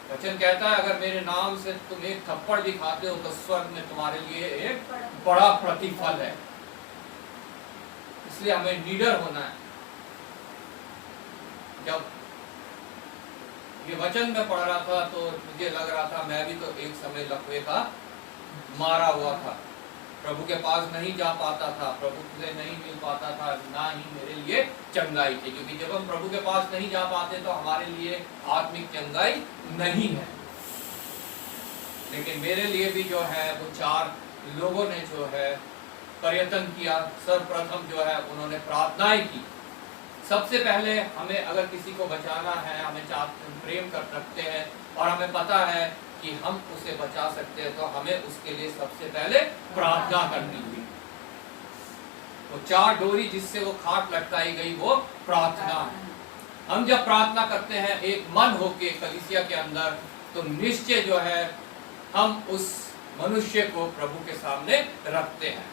वचन कहता है अगर मेरे नाम से तुम एक थप्पड़ भी खाते हो तो स्वर्ग में तुम्हारे लिए एक बड़ा प्रतिफल है। इसलिए हमें लीडर होना है। जब ये वचन में पढ़ रहा था तो मुझे लग रहा था मैं भी तो एक समय लकवे का मारा हुआ था, प्रभु के पास नहीं जा पाता था, प्रभु से नहीं मिल पाता था, ना ही मेरे लिए चंगाई थी। क्योंकि जब हम प्रभु के पास नहीं जा पाते तो हमारे लिए आत्मिक चंगाई नहीं है। लेकिन मेरे लिए भी जो है वो 4 लोगों ने जो है प्रयत्न किया। सर्वप्रथम जो है उन्होंने प्रार्थनाएं की। सबसे पहले हमें अगर किसी को बचाना है, हमें प्रेम कर सकते हैं और हमें पता है कि हम उसे बचा सकते हैं, तो हमें उसके लिए सबसे पहले प्रार्थना करनी हुई। वो 4 डोरी जिससे वो खाट लटकाई गई वो प्रार्थना है। हम जब प्रार्थना करते हैं एक मन होके कलीसिया के अंदर, तो निश्चय जो है हम उस मनुष्य को प्रभु के सामने रखते हैं।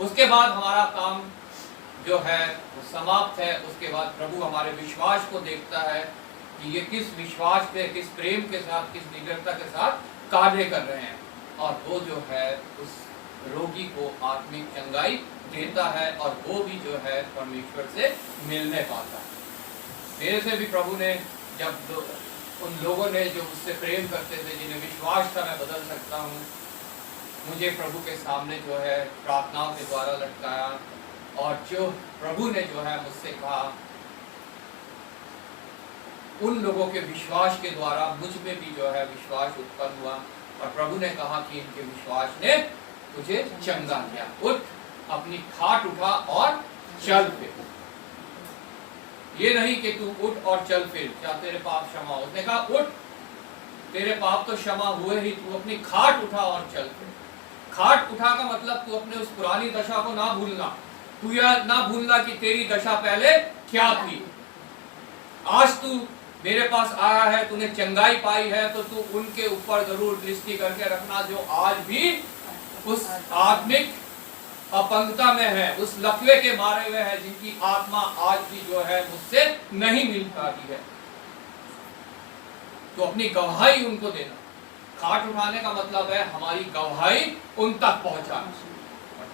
उसके बाद हमारा काम जो है वो समाप्त है। उसके बाद प्रभु हमारे विश्वास को देखता है कि ये किस विश्वास पे, किस प्रेम के साथ, किस निडरता के साथ कार्य कर रहे हैं, और वो जो है उस रोगी को आत्मिक चंगाई देता है और वो भी जो है परमेश्वर से मिलने पाता है। मेरे से भी प्रभु ने जब उन लोगों ने जो मुझसे प्रेम करते थे, जिन्हें विश्वास था मैं बदल सकता हूँ, मुझे प्रभु के सामने जो है प्रार्थनाओं के द्वारा लटकाया, और जो प्रभु ने जो है मुझसे कहा, उन लोगों के विश्वास के द्वारा मुझ में भी जो है विश्वास उत्पन्न हुआ, और प्रभु ने कहा कि इनके विश्वास ने तुझे चंगा किया, उठ, अपनी खाट उठा और चल फिर। ये नहीं कि तू उठ और चल फिर, क्या तेरे पाप क्षमा हो। उसने कहा उठ, तेरे पाप तो क्षमा हुए ही, तू अपनी खाट उठा और चल फिर। खाट उठा का मतलब तू अपने उस पुरानी दशा को ना भूलना, तू यह ना भूलना कि तेरी दशा पहले क्या थी। आज तू मेरे पास आया है, तूने चंगाई पाई है, तो तू उनके ऊपर जरूर दृष्टि करके रखना जो आज भी उस आत्मिक अपंगता में है, उस लकवे के मारे हुए है, जिनकी आत्मा आज भी जो है मुझसे नहीं मिल पाती है। तो अपनी गवाही उनको देना। खाट उठाने का मतलब है हमारी गवाही उन तक पहुंचाना।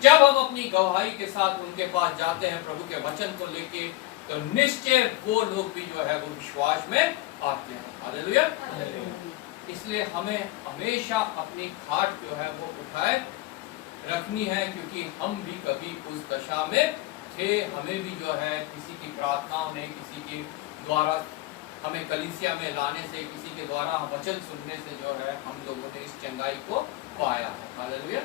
जब हम अपनी गवाही के साथ उनके पास जाते हैं प्रभु के वचन को लेके, तो निश्चय वो लोग भी जो है वो विश्वास में आते हैं। हालेलुया। इसलिए हमें हमेशा अपनी खाट जो है वो उठाए रखनी है, क्योंकि हम भी कभी उस दशा में थे। हमें भी जो है किसी की प्रार्थनाओं ने, किसी के द्वारा हमें कलीसिया में लाने से, किसी के द्वारा वचन सुनने से जो है हम लोगों ने इस चंगाई को पाया है। हालेलुया।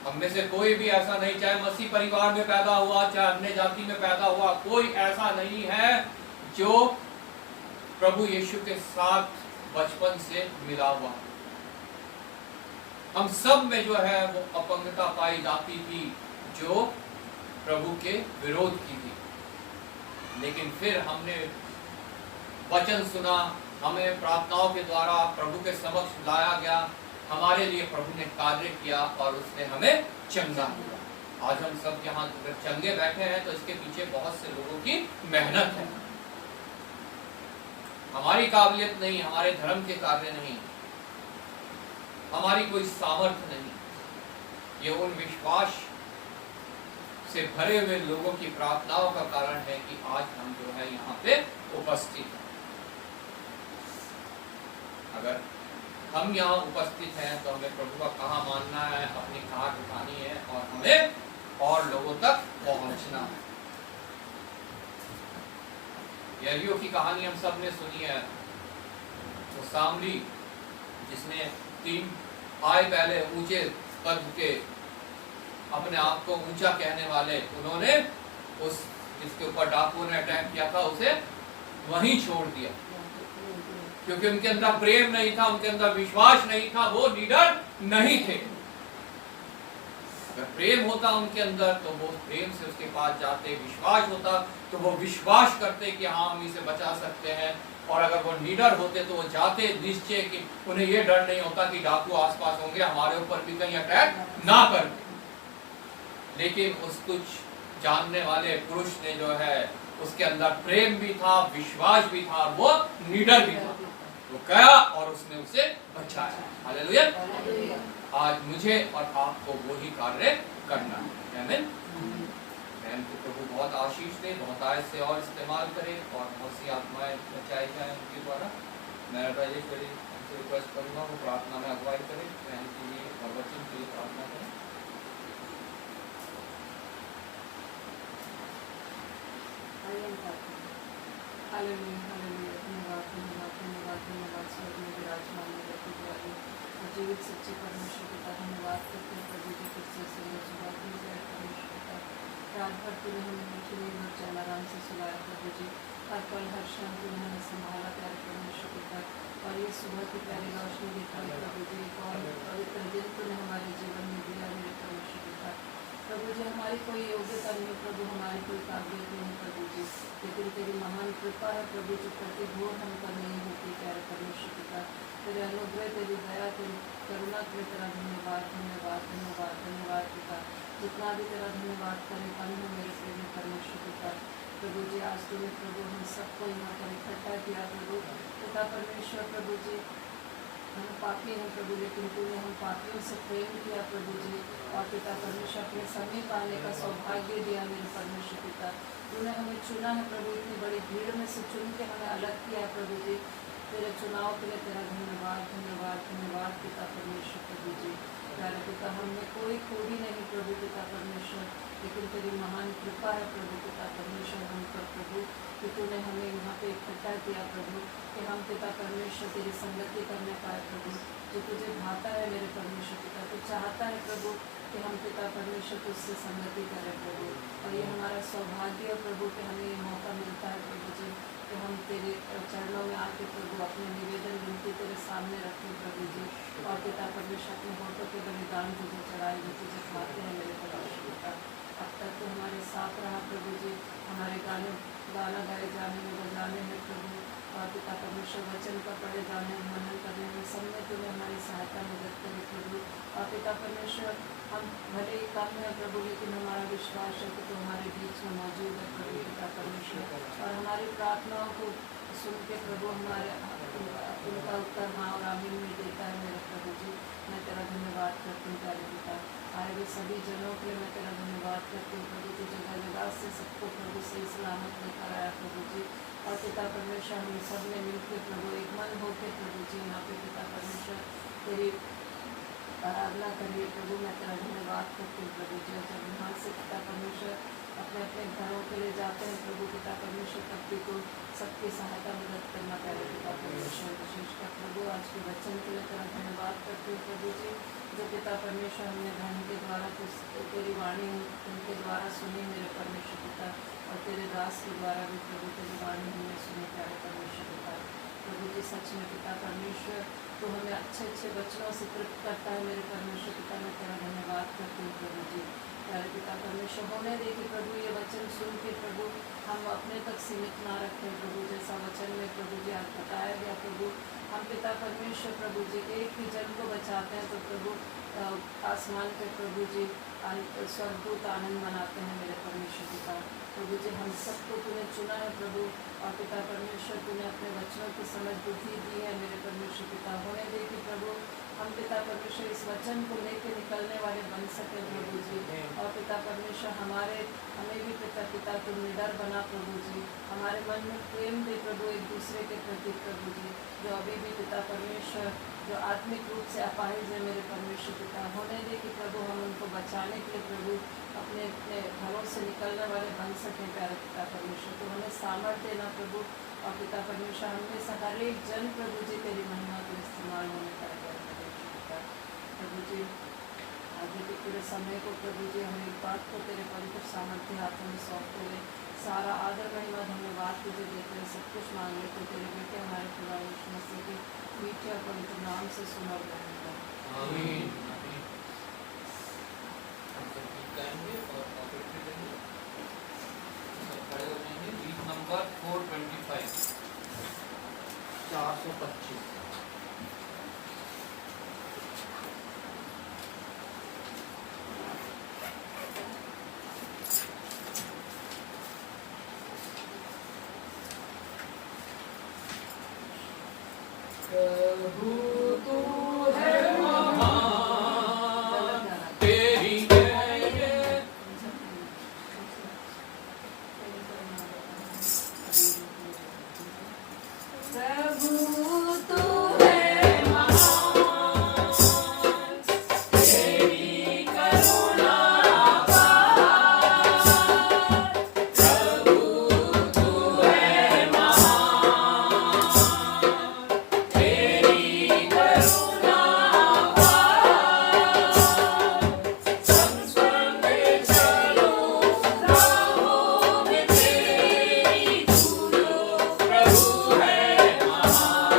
हम में से कोई भी ऐसा नहीं, चाहे मसीह परिवार में पैदा हुआ, चाहे अन्य जाति में पैदा हुआ, कोई ऐसा नहीं है जो प्रभु यीशु के साथ बचपन से मिला हुआ। हम सब में जो है वो अपंगता पाई जाती थी जो प्रभु के विरोध की थी। लेकिन फिर हमने वचन सुना, हमें प्रार्थनाओं के द्वारा प्रभु के समक्ष लाया गया, हमारे लिए प्रभु ने कार्य किया और उसने हमें चंगा किया। आज हम सब यहाँ चंगे बैठे हैं तो इसके पीछे बहुत से लोगों की मेहनत है। हमारी काबिलियत नहीं, हमारे धर्म के कार्य नहीं, हमारी कोई सामर्थ्य नहीं। ये उन विश्वास से भरे हुए लोगों की प्रार्थनाओं का कारण है कि आज हम जो है यहाँ पे उपस्थित हैं। अगर हम यहाँ उपस्थित हैं तो हमें प्रभु का कहाँ मानना है, अपनी कहाँ उठानी है और हमें और लोगों तक पहुँचना है। यरीहो की कहानी हम सब ने सुनी है। तो सामरी जिसने 3 भाई पहले ऊंचे कद के अपने आप को ऊंचा कहने वाले, उन्होंने उस जिसके ऊपर डाकुओं ने अटैक किया था उसे वहीं छोड़ दिया, क्योंकि उनके अंदर प्रेम नहीं था, उनके अंदर विश्वास नहीं था, वो लीडर नहीं थे। अगर प्रेम होता उनके अंदर तो वो प्रेम से उसके पास जाते, विश्वास होता तो वो विश्वास करते कि हाँ हम इसे बचा सकते हैं। और अगर वो लीडर होते तो वो जाते निश्चय कि उन्हें ये डर नहीं होता कि डाकू आसपास होंगे, हमारे ऊपर भी कहीं अटैक ना कर दे। लेकिन उस कुछ जानने वाले पुरुष ने जो है उसके अंदर प्रेम भी था, विश्वास भी था, वो लीडर भी था। वो गया और उसने उसे बचाया। हालेलुया। आज मुझे और आपको वही कार्य करना है। आमीन। बहन को प्रभु बहुत आशीष दे, बहुत आयत से और इस्तेमाल करे और बहुत सी आत्माएं बचाई जाए उनके द्वारा। मैं राजेश्वरी हमसे रिक्वेस्ट करूंगा वो प्रार्थना में अगुवाई करें, बहन के लिए और वचन के लिए प्रार्थना करें। Hallelujah, hallelujah. धन्यवाद, धन्यवाद, धन्यवाद, धन्यवाद। स्वर्ग में विराजमान रहने वाले और जीवित सच्चे परमेश्वर पिता, धन्यवाद करते हैं प्रभु जी फिर से सुंदर सुबह दी है परमेश्वर पिता। रात भर तूने हमें मीठी नींद और चैन आराम से सुलाया प्रभु जी। हर पल हर क्षण तूने हमें संभाला प्यारे परमेश्वर पिता। और ये सुबह की पहली रोशनी दिखाई प्रभु जी, एक और पवित्र दिन तूने हमारे जीवन में दिया मेरे परमेश्वर पिता। प्रभु जी हमारी कोई योग्यता नहीं प्रभु, हमारी कोई काबिलियत नहीं प्रभु जी, लेकिन तेरी महान कृपा है प्रभु जो प्रतिभोर हम पर नहीं होती प्यारे परमेश्वर पिता। तेरे अनुग्रह, तेरी दया, तेरी करुणा के लिए तेरा धन्यवाद, धन्यवाद, धन्यवाद, धन्यवाद पिता। जितना भी तेरा धन्यवाद करे कम है मेरे प्रेमी परमेश्वर पिता। प्रभु जी आज तूने प्रभु हम सबको यहाँ पर इकट्ठा किया प्रभु पिता परमेश्वर। प्रभु जी हम पापी हैं प्रभु, लेकिन तूने हम पापियों से प्रेम किया प्रभु जी। और पिता परमेश्वर अपने समीप आने का सौभाग्य दिया मेरे परमेश्वर पिता। तूने हमें चुना है प्रभु, इतनी बड़ी भीड़ में से चुन के हमें अलग किया है प्रभु जी। तेरे चुनाव के लिए तेरा धन्यवाद, धन्यवाद, धन्यवाद पिता परमेश्वर। प्रभु जी प्यारे पिता हम में कोई खूबी नहीं प्रभु पिता परमेश्वर, लेकिन तेरी महान कृपा है प्रभु पिता परमेश्वर हम पर प्रभु, कि तूने हमें यहाँ पे इकट्ठा किया प्रभु, कि हम पिता परमेश्वर तेरी संगति करने पाए प्रभु, जो तुझे भाता है मेरे परमेश्वर पिता। तू चाहता है प्रभु कि हम पिता परमेश्वर तुझसे संगति करें प्रभु। और ये हमारा सौभाग्य है प्रभु कि हमें ये मौका मिलता है प्रभु जी कि हम तेरे चरणों में आके प्रभु अपने निवेदन विनती तेरे सामने रखें प्रभु जी। और पिता परमेश्वर अपने होठों के बलिदान तुझे चढ़ाए जो तुझे खाते हैं मेरे परमेश्वर पिता। अब तक तो हमारे साथ रहा प्रभु जी, हमारे गाना गाए जाने में, बजाने में प्रभु, और पिता परमेश्वर वचन का पढ़े जाने में, मनन करने में, सब में तूने हमारी सहायता मदद करी प्रभु। और पिता परमेश्वर हम भले ही कम है प्रभु, लेकिन हमारा विश्वास है कि तू हमारे बीच में मौजूद है प्रभु पिता परमेश्वर। और हमारी प्रार्थनाओं को सुन के प्रभु हमारे उनका उत्तर हाँ और आमीन में देता है मेरे प्रभु जी। मैं तेरा धन्यवाद करती हूँ प्यारे पिता। आए हुए सभी जनों के लिए मैं तेरा धन्यवाद करती हूँ प्रभु जी। जगह जगह से सबको प्रभु सही सलामत लेकर आया प्रभु जी। और पिता परमेश्वर हम सब ने मिलकर प्रभु एक मन होकर प्रभु जी यहाँ पे पिता परमेश्वर तेरी आराधना करिए प्रभु। मैं तेरा धन्यवाद करती हूँ प्रभु जी। जब यहाँ से पिता परमेश्वर अपने अपने घरों के लिए जाते हैं प्रभु पिता परमेश्वर, तब भी को सबकी सहायता मदद करना पड़े पिता परमेश्वर। विशेषकर प्रभु आज के वचन के लिए तेरा धन्यवाद करती हूँ प्रभु जी, जो पिता परमेश्वर हमने बहन के द्वारा तेरी वाणी उनके द्वारा सुनी मेरे परमेश्वर पिता, और तेरे दास के द्वारा भी प्रभु तेरी वाणी हमने सुनी प्यारे परमेश्वर पिता। प्रभु जी सच में पिता परमेश्वर तो हमें अच्छे अच्छे वचनों से तृप्त करता है मेरे परमेश्वर पिता। मैं तेरा धन्यवाद करती हूँ प्रभु जी। प्यारे पिता परमेश्वर होने दे कि प्रभु ये वचन सुन के प्रभु हम अपने तक सीमित ना रखें प्रभु। जैसा वचन में प्रभु जी आज बताया गया प्रभु, हम पिता परमेश्वर प्रभु जी एक ही जन को बचाते हैं तो प्रभु आसमान पे प्रभु जी स्वर्गदूत आनंद मनाते हैं मेरे परमेश्वर पिता। प्रभु जी हम सबको तूने चुना है प्रभु, और पिता परमेश्वर तूने अपने वचनों की समझ बुद्धि दी है मेरे परमेश्वर पिता। होने दे कि प्रभु हम पिता परमेश्वर इस वचन को लेकर निकलने वाले बन सके प्रभु जी। और पिता परमेश्वर हमें भी पिता को निडर बना प्रभु जी। हमारे मन में प्रेम दे प्रभु एक दूसरे के प्रति प्रभु जी। जो अभी भी पिता परमेश्वर जो आत्मिक रूप से अपाहिज है मेरे परमेश्वर पिता, होने दे कि प्रभु हम उनको बचाने के लिए प्रभु अपने अपने घरों से निकलने वाले बन सकें प्यारे पिता परमेश्वर। तो हमें सामर्थ्य देना प्रभु। और पिता परमेश्वर हमें से हर एक जन प्रभु जी तेरी महिमा को इस्तेमाल होने पाएगा प्रभु जी। आगे के पूरे समय को प्रभु जी हम एक बात को तेरे पवित्र सामर्थ्य हाथों में सौंपते हुए सारा आदर महिमा धन्यवाद तुझे देते हुए सब कुछ मांग लेते तेरे बेटे हमारे खुदा यीशु मसीह के मीठे और पवित्र नाम से सुना और ग्रहण कर। आमीन। हम सब गीत गाएंगे और ऑपरेटरी देंगे। सब खड़े हो जाएंगे। गीत नंबर 425 425। प्रभु तू है महान, गलत गाना। तेरी जय प्रभु तू है महान, तेरी करुणा अपार। प्रभु तू है महान, तेरी करुणा अपार। संस्मरण में चलूं राहों में तेरी, तू जो प्रभु है महान।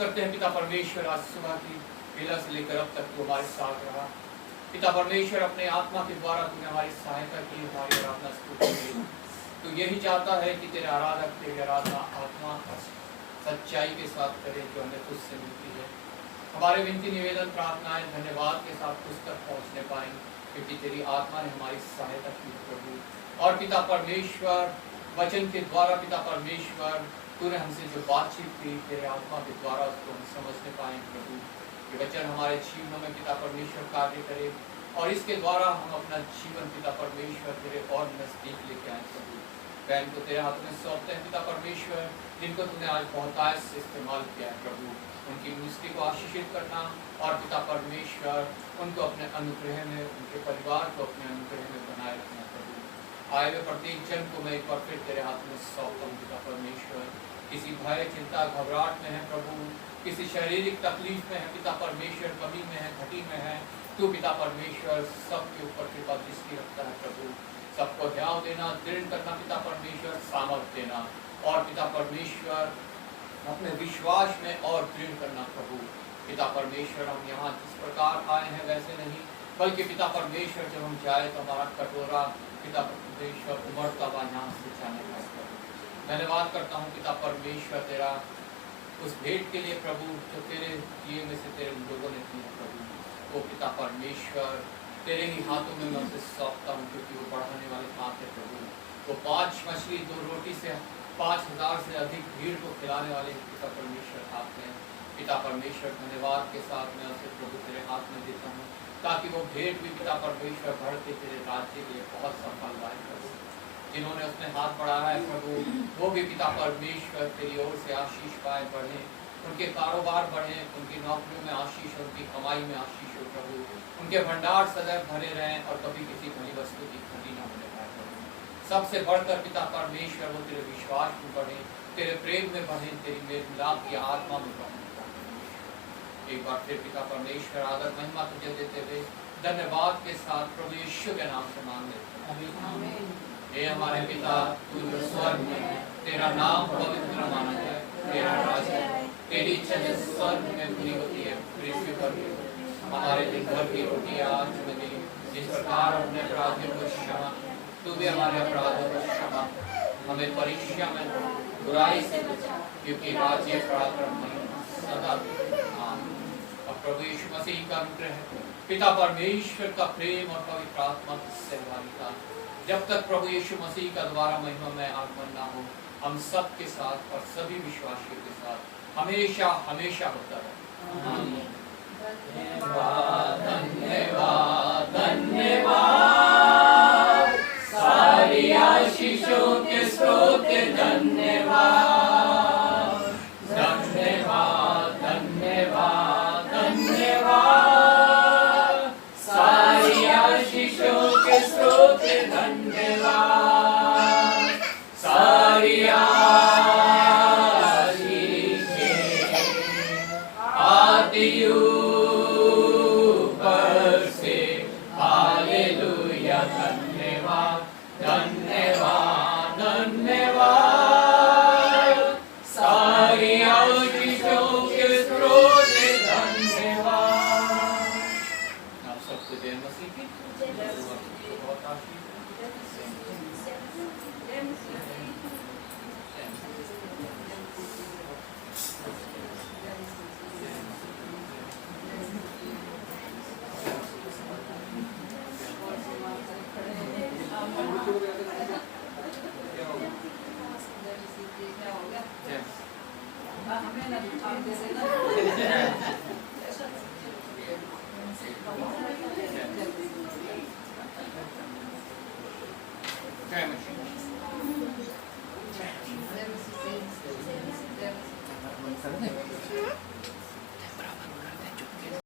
करते हैं पिता परमेश्वर, आज सुबह की बेला से लेकर अब तक तू हमारे साथ रहा। पिता परमेश्वर, अपने आत्मा के द्वारा तूने हमारी सहायता की, हमारी आराधना स्तुति की। तू यही चाहता है कि तेरे आराधक तेरी आराधना आत्मा सच्चाई के साथ करे, जो हमें तुझसे मिलती है। हमारे विनती, निवेदन, प्रार्थनाएं धन्यवाद के साथ तुझ तक पहुंचने पाएं, क्योंकि तेरी आत्मा ने हमारी सहायता की प्रभु। और पिता परमेश्वर, वचन के द्वारा पिता परमेश्वर तूने हमसे जो बातचीत की, तेरे आत्मा के द्वारा उसको हम समझने पाए प्रभु। ये वचन हमारे जीवनों में पिता परमेश्वर कार्य करे, और इसके द्वारा हम अपना जीवन पिता परमेश्वर तेरे और नजदीक लेके आए प्रभु। बहन को तेरे हाथों में सौंपते हैं पिता परमेश्वर, जिनको तूने आज बहुतायत से इस्तेमाल किया है प्रभु। उनकी मिनिस्ट्री को आशीषित करना, और पिता परमेश्वर उनको अपने अनुग्रह में, उनके परिवार को अपने अनुग्रह में बनाए रखना प्रभु। आए हुए प्रत्येक जन को मैं एक बार फिर तेरे हाथ में सौंपता हूँ पिता परमेश्वर। किसी भय, चिंता, घबराहट में है प्रभु, किसी शारीरिक तकलीफ में है पिता परमेश्वर, कमी में है, घटी में है, तू पिता परमेश्वर सबके ऊपर कृपा दृष्टि रखता है प्रभु। सबको ध्यान देना, दृढ़ करना पिता परमेश्वर, सामर्थ देना, और पिता परमेश्वर अपने विश्वास में और दृढ़ करना प्रभु। पिता परमेश्वर, हम यहाँ जिस प्रकार आए हैं वैसे नहीं, बल्कि पिता परमेश्वर जब हम जाए तो हमारा कटोरा पिता परमेश्वर उमड़ता हुआ यहाँ से जाने का प्रभु। धन्यवाद करता हूँ पिता परमेश्वर तेरा उस भेंट के लिए प्रभु, जो तेरे किए में से तेरे लोगों ने किया प्रभु। वो पिता परमेश्वर तेरे ही हाथों में मैं उसे सौंपता हूँ, क्योंकि वो बढ़ाने वाले हाथ है प्रभु। वो 5 मछली 2 रोटी से 5000 से अधिक भीड़ को खिलाने वाले पिता परमेश्वर हाथ हैं। पिता परमेश्वर, धन्यवाद के साथ मैं उसे प्रभु तेरे हाथ में देता हूँ, ताकि वो भेंट भी पिता परमेश्वर बढ़ के तेरे राज्य के लिए बहुत सफल लाए प्रभु। जिन्होंने उसमें हाथ बढ़ाया है प्रभु, वो भी पिता परमेश्वर तेरी ओर से आशीष पाए, बढ़े, उनके कारोबार बढ़े, उनकी नौकरियों में आशीष, उनकी कमाई में आशीष हो प्रभु। उनके भंडार सदैव भरे रहें, और कभी किसी भली वस्तु की कमी न होने पाए प्रभु। सबसे बढ़कर पिता परमेश्वर वो तेरे विश्वास में बढ़े, तेरे प्रेम में बढ़े, तेरी मेल मिलाप की आत्मा में बढ़े। एक बार फिर पिता परमेश्वर आदर महिमा तुझे देते हुए धन्यवाद के साथ प्रभु यीशु के नाम से मांग लेते हैं। हे हमारे पिता, तू जो स्वर्ग में है, तेरा नाम पवित्र माना जाए, तेरा राज्य आए, तेरी इच्छा जैसे स्वर्ग में पूरी होती है पृथ्वी पर भी। हमारे दिन भर की रोटी आज हमें दे, जिस प्रकार अपने अपराधियों को क्षमा, तू भी हमारे अपराधों को क्षमा। हमें परीक्षा में बुराई से बचा, क्योंकि राज्य, पराक्रम सदा। प्रभु यीशु मसीह का अनुग्रह, पिता परमेश्वर का प्रेम और पवित्र आत्मा की सहभागिता जब तक प्रभु यीशु मसीह का दोबारा महिमा में आगमन ना हो, हम सब के साथ और सभी विश्वासियों के साथ हमेशा हमेशा होता रहे। धन्यवाद धन्यवाद धन्यवाद, सारी आशीषों के स्रोत धन्यवाद। धन्यवाद धन्यवाद धन्यवाद, सारी आशीषों के स्रोत धन्यवाद। सारी आशीषें आती ऊपर से, हालेलुया। धन्यवाद धन्यवाद धन्यवाद, सारी आशीषों के स्रोत धन्यवाद। आप सबको जय मसीह की बहुत आशीष।